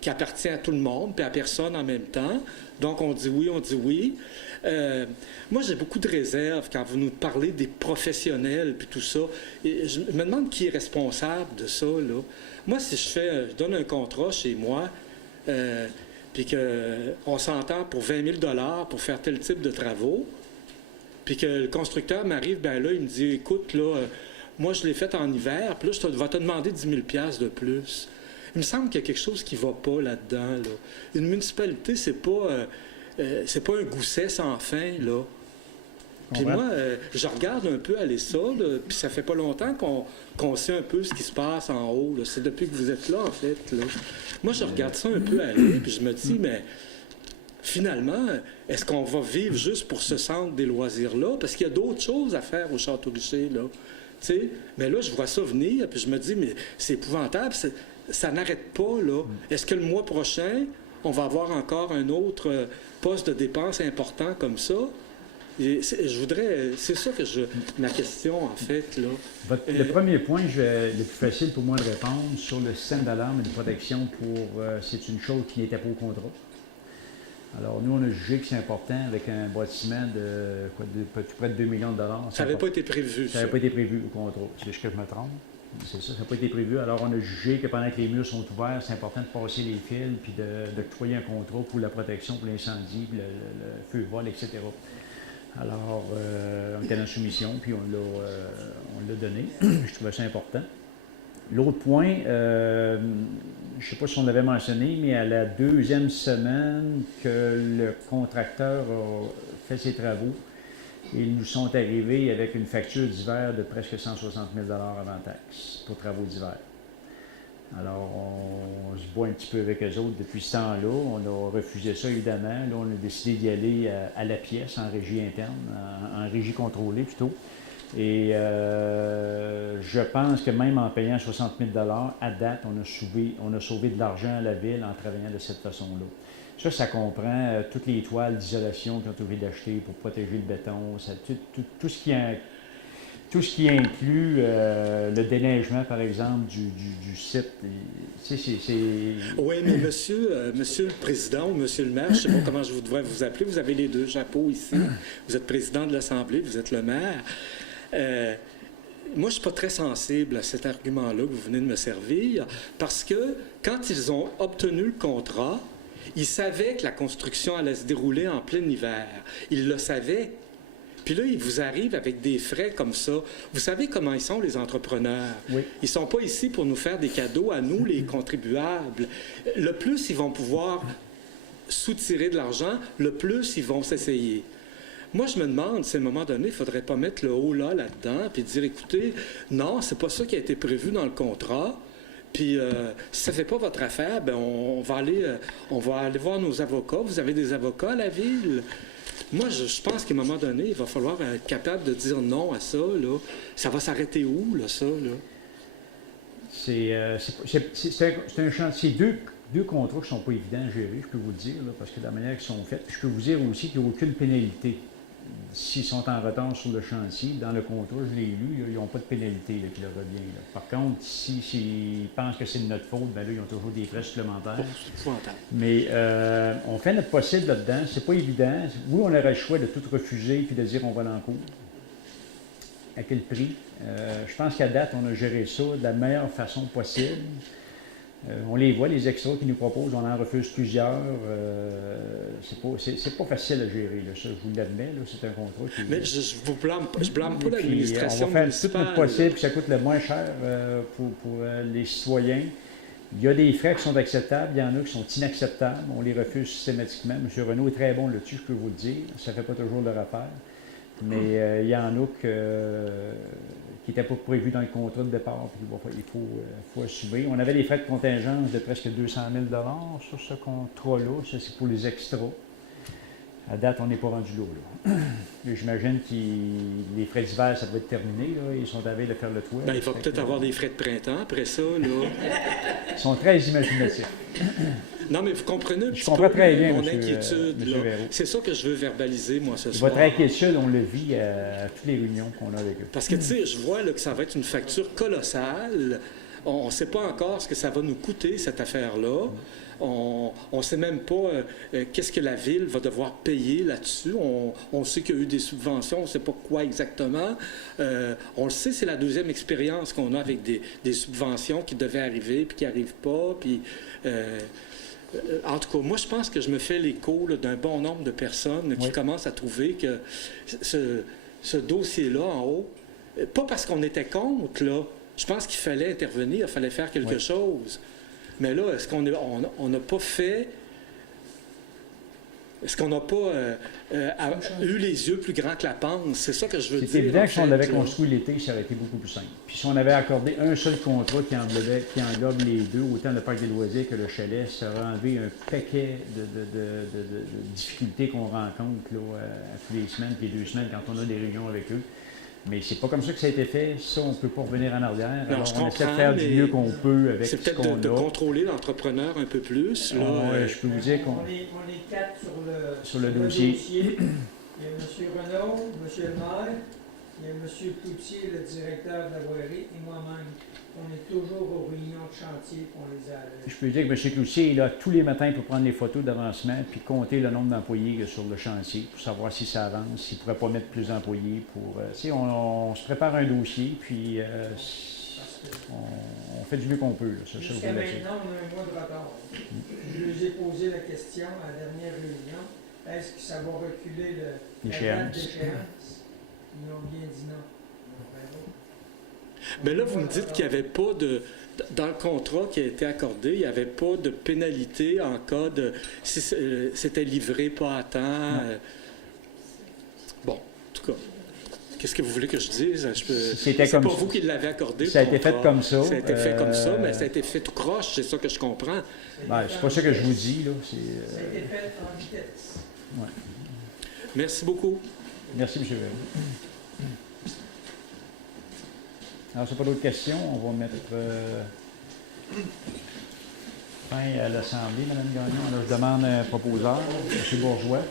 qui appartient à tout le monde, puis à personne en même temps. Donc, on dit oui, on dit oui. Moi, j'ai beaucoup de réserves quand vous nous parlez des professionnels, puis tout ça. Et je me demande qui est responsable de ça, là. Moi, si je donne un contrat chez moi, puis qu'on s'entend pour 20 000 $ pour faire tel type de travaux, puis que le constructeur m'arrive, ben là, il me dit, écoute, là, moi, je l'ai fait en hiver, puis là, je vais te demander 10 000 $ de plus. Il me semble qu'il y a quelque chose qui ne va pas là-dedans, là. Une municipalité, c'est pas un gousset sans fin, là. Puis moi, je regarde un peu aller ça, là, puis ça fait pas longtemps qu'on sait un peu ce qui se passe en haut, là. C'est depuis que vous êtes là, en fait, là. Moi, je regarde ça un peu aller, puis je me dis, mais finalement, est-ce qu'on va vivre juste pour ce centre des loisirs-là? Parce qu'il y a d'autres choses à faire au Château-Richer, là. T'sais? Mais là, je vois ça venir, puis je me dis, mais c'est épouvantable, ça n'arrête pas, là. Est-ce que le mois prochain, on va avoir encore un autre poste de dépenses important comme ça? Et c'est ça que ma question, en fait, là. Le premier point, le plus facile pour moi de répondre, sur le système d'alarme et de protection, c'est une chose qui n'était pas au contrat. Alors, nous, on a jugé que c'est important avec un bâtiment de près de 2 millions de dollars. Ça n'avait pas été prévu, ça n'avait pas été prévu au contrat. C'est ce que je me trompe. C'est ça n'a pas été prévu. Alors, on a jugé que pendant que les murs sont ouverts, c'est important de passer les fils puis d'octroyer un contrat pour la protection, pour l'incendie, le feu vol, etc. Alors, on était en soumission, puis on l'a donné. Je trouvais ça important. L'autre point, je ne sais pas si on l'avait mentionné, mais à la 2e semaine que le contracteur a fait ses travaux, ils nous sont arrivés avec une facture d'hiver de presque 160 000 $ avant taxe pour travaux d'hiver. Alors, on se bat un petit peu avec eux autres depuis ce temps-là. On a refusé ça, évidemment. Là, on a décidé d'y aller à la pièce, en régie interne, en régie contrôlée plutôt. Et je pense que même en payant 60 000 $, à date, on a sauvé de l'argent à la ville en travaillant de cette façon-là. Ça comprend toutes les toiles d'isolation qu'on a trouvé d'acheter pour protéger le béton, tout ce qui inclut le déneigement, par exemple, du site. Oui, mais monsieur le président ou monsieur le maire, je ne sais pas comment je devrais vous appeler, vous avez les deux chapeaux ici. Vous êtes président de l'Assemblée, vous êtes le maire. Moi, je ne suis pas très sensible à cet argument-là que vous venez de me servir, parce que quand ils ont obtenu le contrat, ils savaient que la construction allait se dérouler en plein hiver. Ils le savaient. Puis là, ils vous arrivent avec des frais comme ça. Vous savez comment ils sont, les entrepreneurs. Oui. Ils ne sont pas ici pour nous faire des cadeaux à nous, les contribuables. Le plus ils vont pouvoir soutirer de l'argent, le plus ils vont s'essayer. Moi, je me demande si à un moment donné, il ne faudrait pas mettre le haut là-dedans, puis dire, écoutez, non, c'est pas ça qui a été prévu dans le contrat. Puis, si ça ne fait pas votre affaire, ben on va aller voir nos avocats. Vous avez des avocats à la ville? Moi, je pense qu'à un moment donné, il va falloir être capable de dire non à ça, là. Ça va s'arrêter où, là, ça, là? C'est un chantier. Deux contrats qui ne sont pas évidents à gérer, je peux vous le dire, là, parce que de la manière qu'ils sont faits. Je peux vous dire aussi qu'il n'y a aucune pénalité. S'ils sont en retard sur le chantier, dans le contrat, je l'ai lu, là, ils n'ont pas de pénalité là, qui leur revient. Là. Par contre, s'ils pensent que c'est de notre faute, ben là, ils ont toujours des frais supplémentaires. Mais on fait notre possible là-dedans. C'est pas évident. Oui, on aurait le choix de tout refuser puis de dire on va en cours. À quel prix? Je pense qu'à date, on a géré ça de la meilleure façon possible. On les voit, les extras qu'ils nous proposent, on en refuse plusieurs. C'est pas facile à gérer, là, ça, je vous l'admets, c'est un contrat qui... Mais je blâme pas l'administration on va faire municipale. tout notre possible que ça coûte le moins cher pour les citoyens. Il y a des frais qui sont acceptables, il y en a qui sont inacceptables, on les refuse systématiquement. M. Renaud est très bon là-dessus, je peux vous le dire, ça ne fait pas toujours leur affaire. Mais il y en a qui n'étaient pas prévus dans le contrat de départ, puis il faut assumer. On avait des frais de contingence de presque 200 000 $ sur ce contrat-là. Ça, c'est pour les extras. À date, on n'est pas rendu là. J'imagine que les frais d'hiver, ça doit être terminé. Là. Ils sont à veille de faire le toit. Ben, il va peut-être avoir des frais de printemps après ça. Là. Ils sont très imaginatifs. Non, mais vous comprenez un petit peu très bien, mon inquiétude. C'est ça que je veux verbaliser, moi, ce soir. Votre inquiétude, on le vit à toutes les réunions qu'on a avec eux. Parce que, tu sais, je vois là, que ça va être une facture colossale. On ne sait pas encore ce que ça va nous coûter, cette affaire-là. On ne sait même pas qu'est-ce que la Ville va devoir payer là-dessus. On sait qu'il y a eu des subventions, on ne sait pas quoi exactement. On le sait, c'est la deuxième expérience qu'on a avec des subventions qui devaient arriver puis qui n'arrivent pas. Puis, en tout cas, moi, je pense que je me fais l'écho d'un bon nombre de personnes qui commencent à trouver que ce dossier-là, en haut, pas parce qu'on était contre, là, je pense qu'il fallait intervenir, il fallait faire quelque chose. Mais là, est-ce qu'on n'a pas fait... Est-ce qu'on n'a pas eu les yeux plus grands que la panse? C'est ça que je veux dire. C'est évident que si on avait construit l'été, ça aurait été beaucoup plus simple. Puis si on avait accordé un seul contrat qui englobe les deux, autant le parc des loisirs que le chalet, ça aurait enlevé un paquet de difficultés qu'on rencontre là, à tous les semaines, puis les 2 semaines quand on a des réunions avec eux. Mais c'est pas comme ça que ça a été fait. Ça, on ne peut pas revenir en arrière. Non, alors, on essaie de faire du mieux qu'on peut avec ce qu'on a. C'est peut-être de contrôler l'entrepreneur un peu plus. Là, je peux vous dire qu'on... On est 4 sur le dossier. Il y a M. Renaud, M. le maire, il y a M. Cloutier, le directeur de la voirie, et moi-même. On est toujours aux réunions de chantier qu'on les a. Je peux dire que M. Cloutier est là tous les matins pour prendre des photos d'avancement puis compter le nombre d'employés sur le chantier pour savoir si ça avance, s'il ne pourrait pas mettre plus d'employés. On se prépare un dossier, puis on fait du mieux qu'on peut. Jusqu'à maintenant, on a un mois de retard. Je lui ai posé la question à la dernière réunion. Est-ce que ça va reculer la date d'échéance? Ils ont bien dit non. Mais là, vous me dites qu'il n'y avait pas de... Dans le contrat qui a été accordé, il n'y avait pas de pénalité en cas de... Si c'était livré pas à temps. Bon, en tout cas, qu'est-ce que vous voulez que je dise? C'est pas vous qui l'avez accordé. Ça a été fait comme ça. Ça a été fait comme ça, mais ça a été fait tout croche, c'est ça que je comprends. C'est pas ça que je vous dis. Là. Ça a été fait en vitesse. Ouais. Merci beaucoup. Merci, M. Véro. Alors, si pas d'autres questions, on va mettre fin à l'Assemblée, Mme Gagnon. Alors, je demande un proposeur, M. Bourgeois.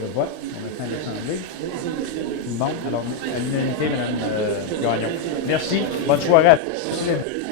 Le vote, on met fin à l'Assemblée. Bon, alors, à l'unanimité, Mme Gagnon. Merci. Bonne soirée à tous.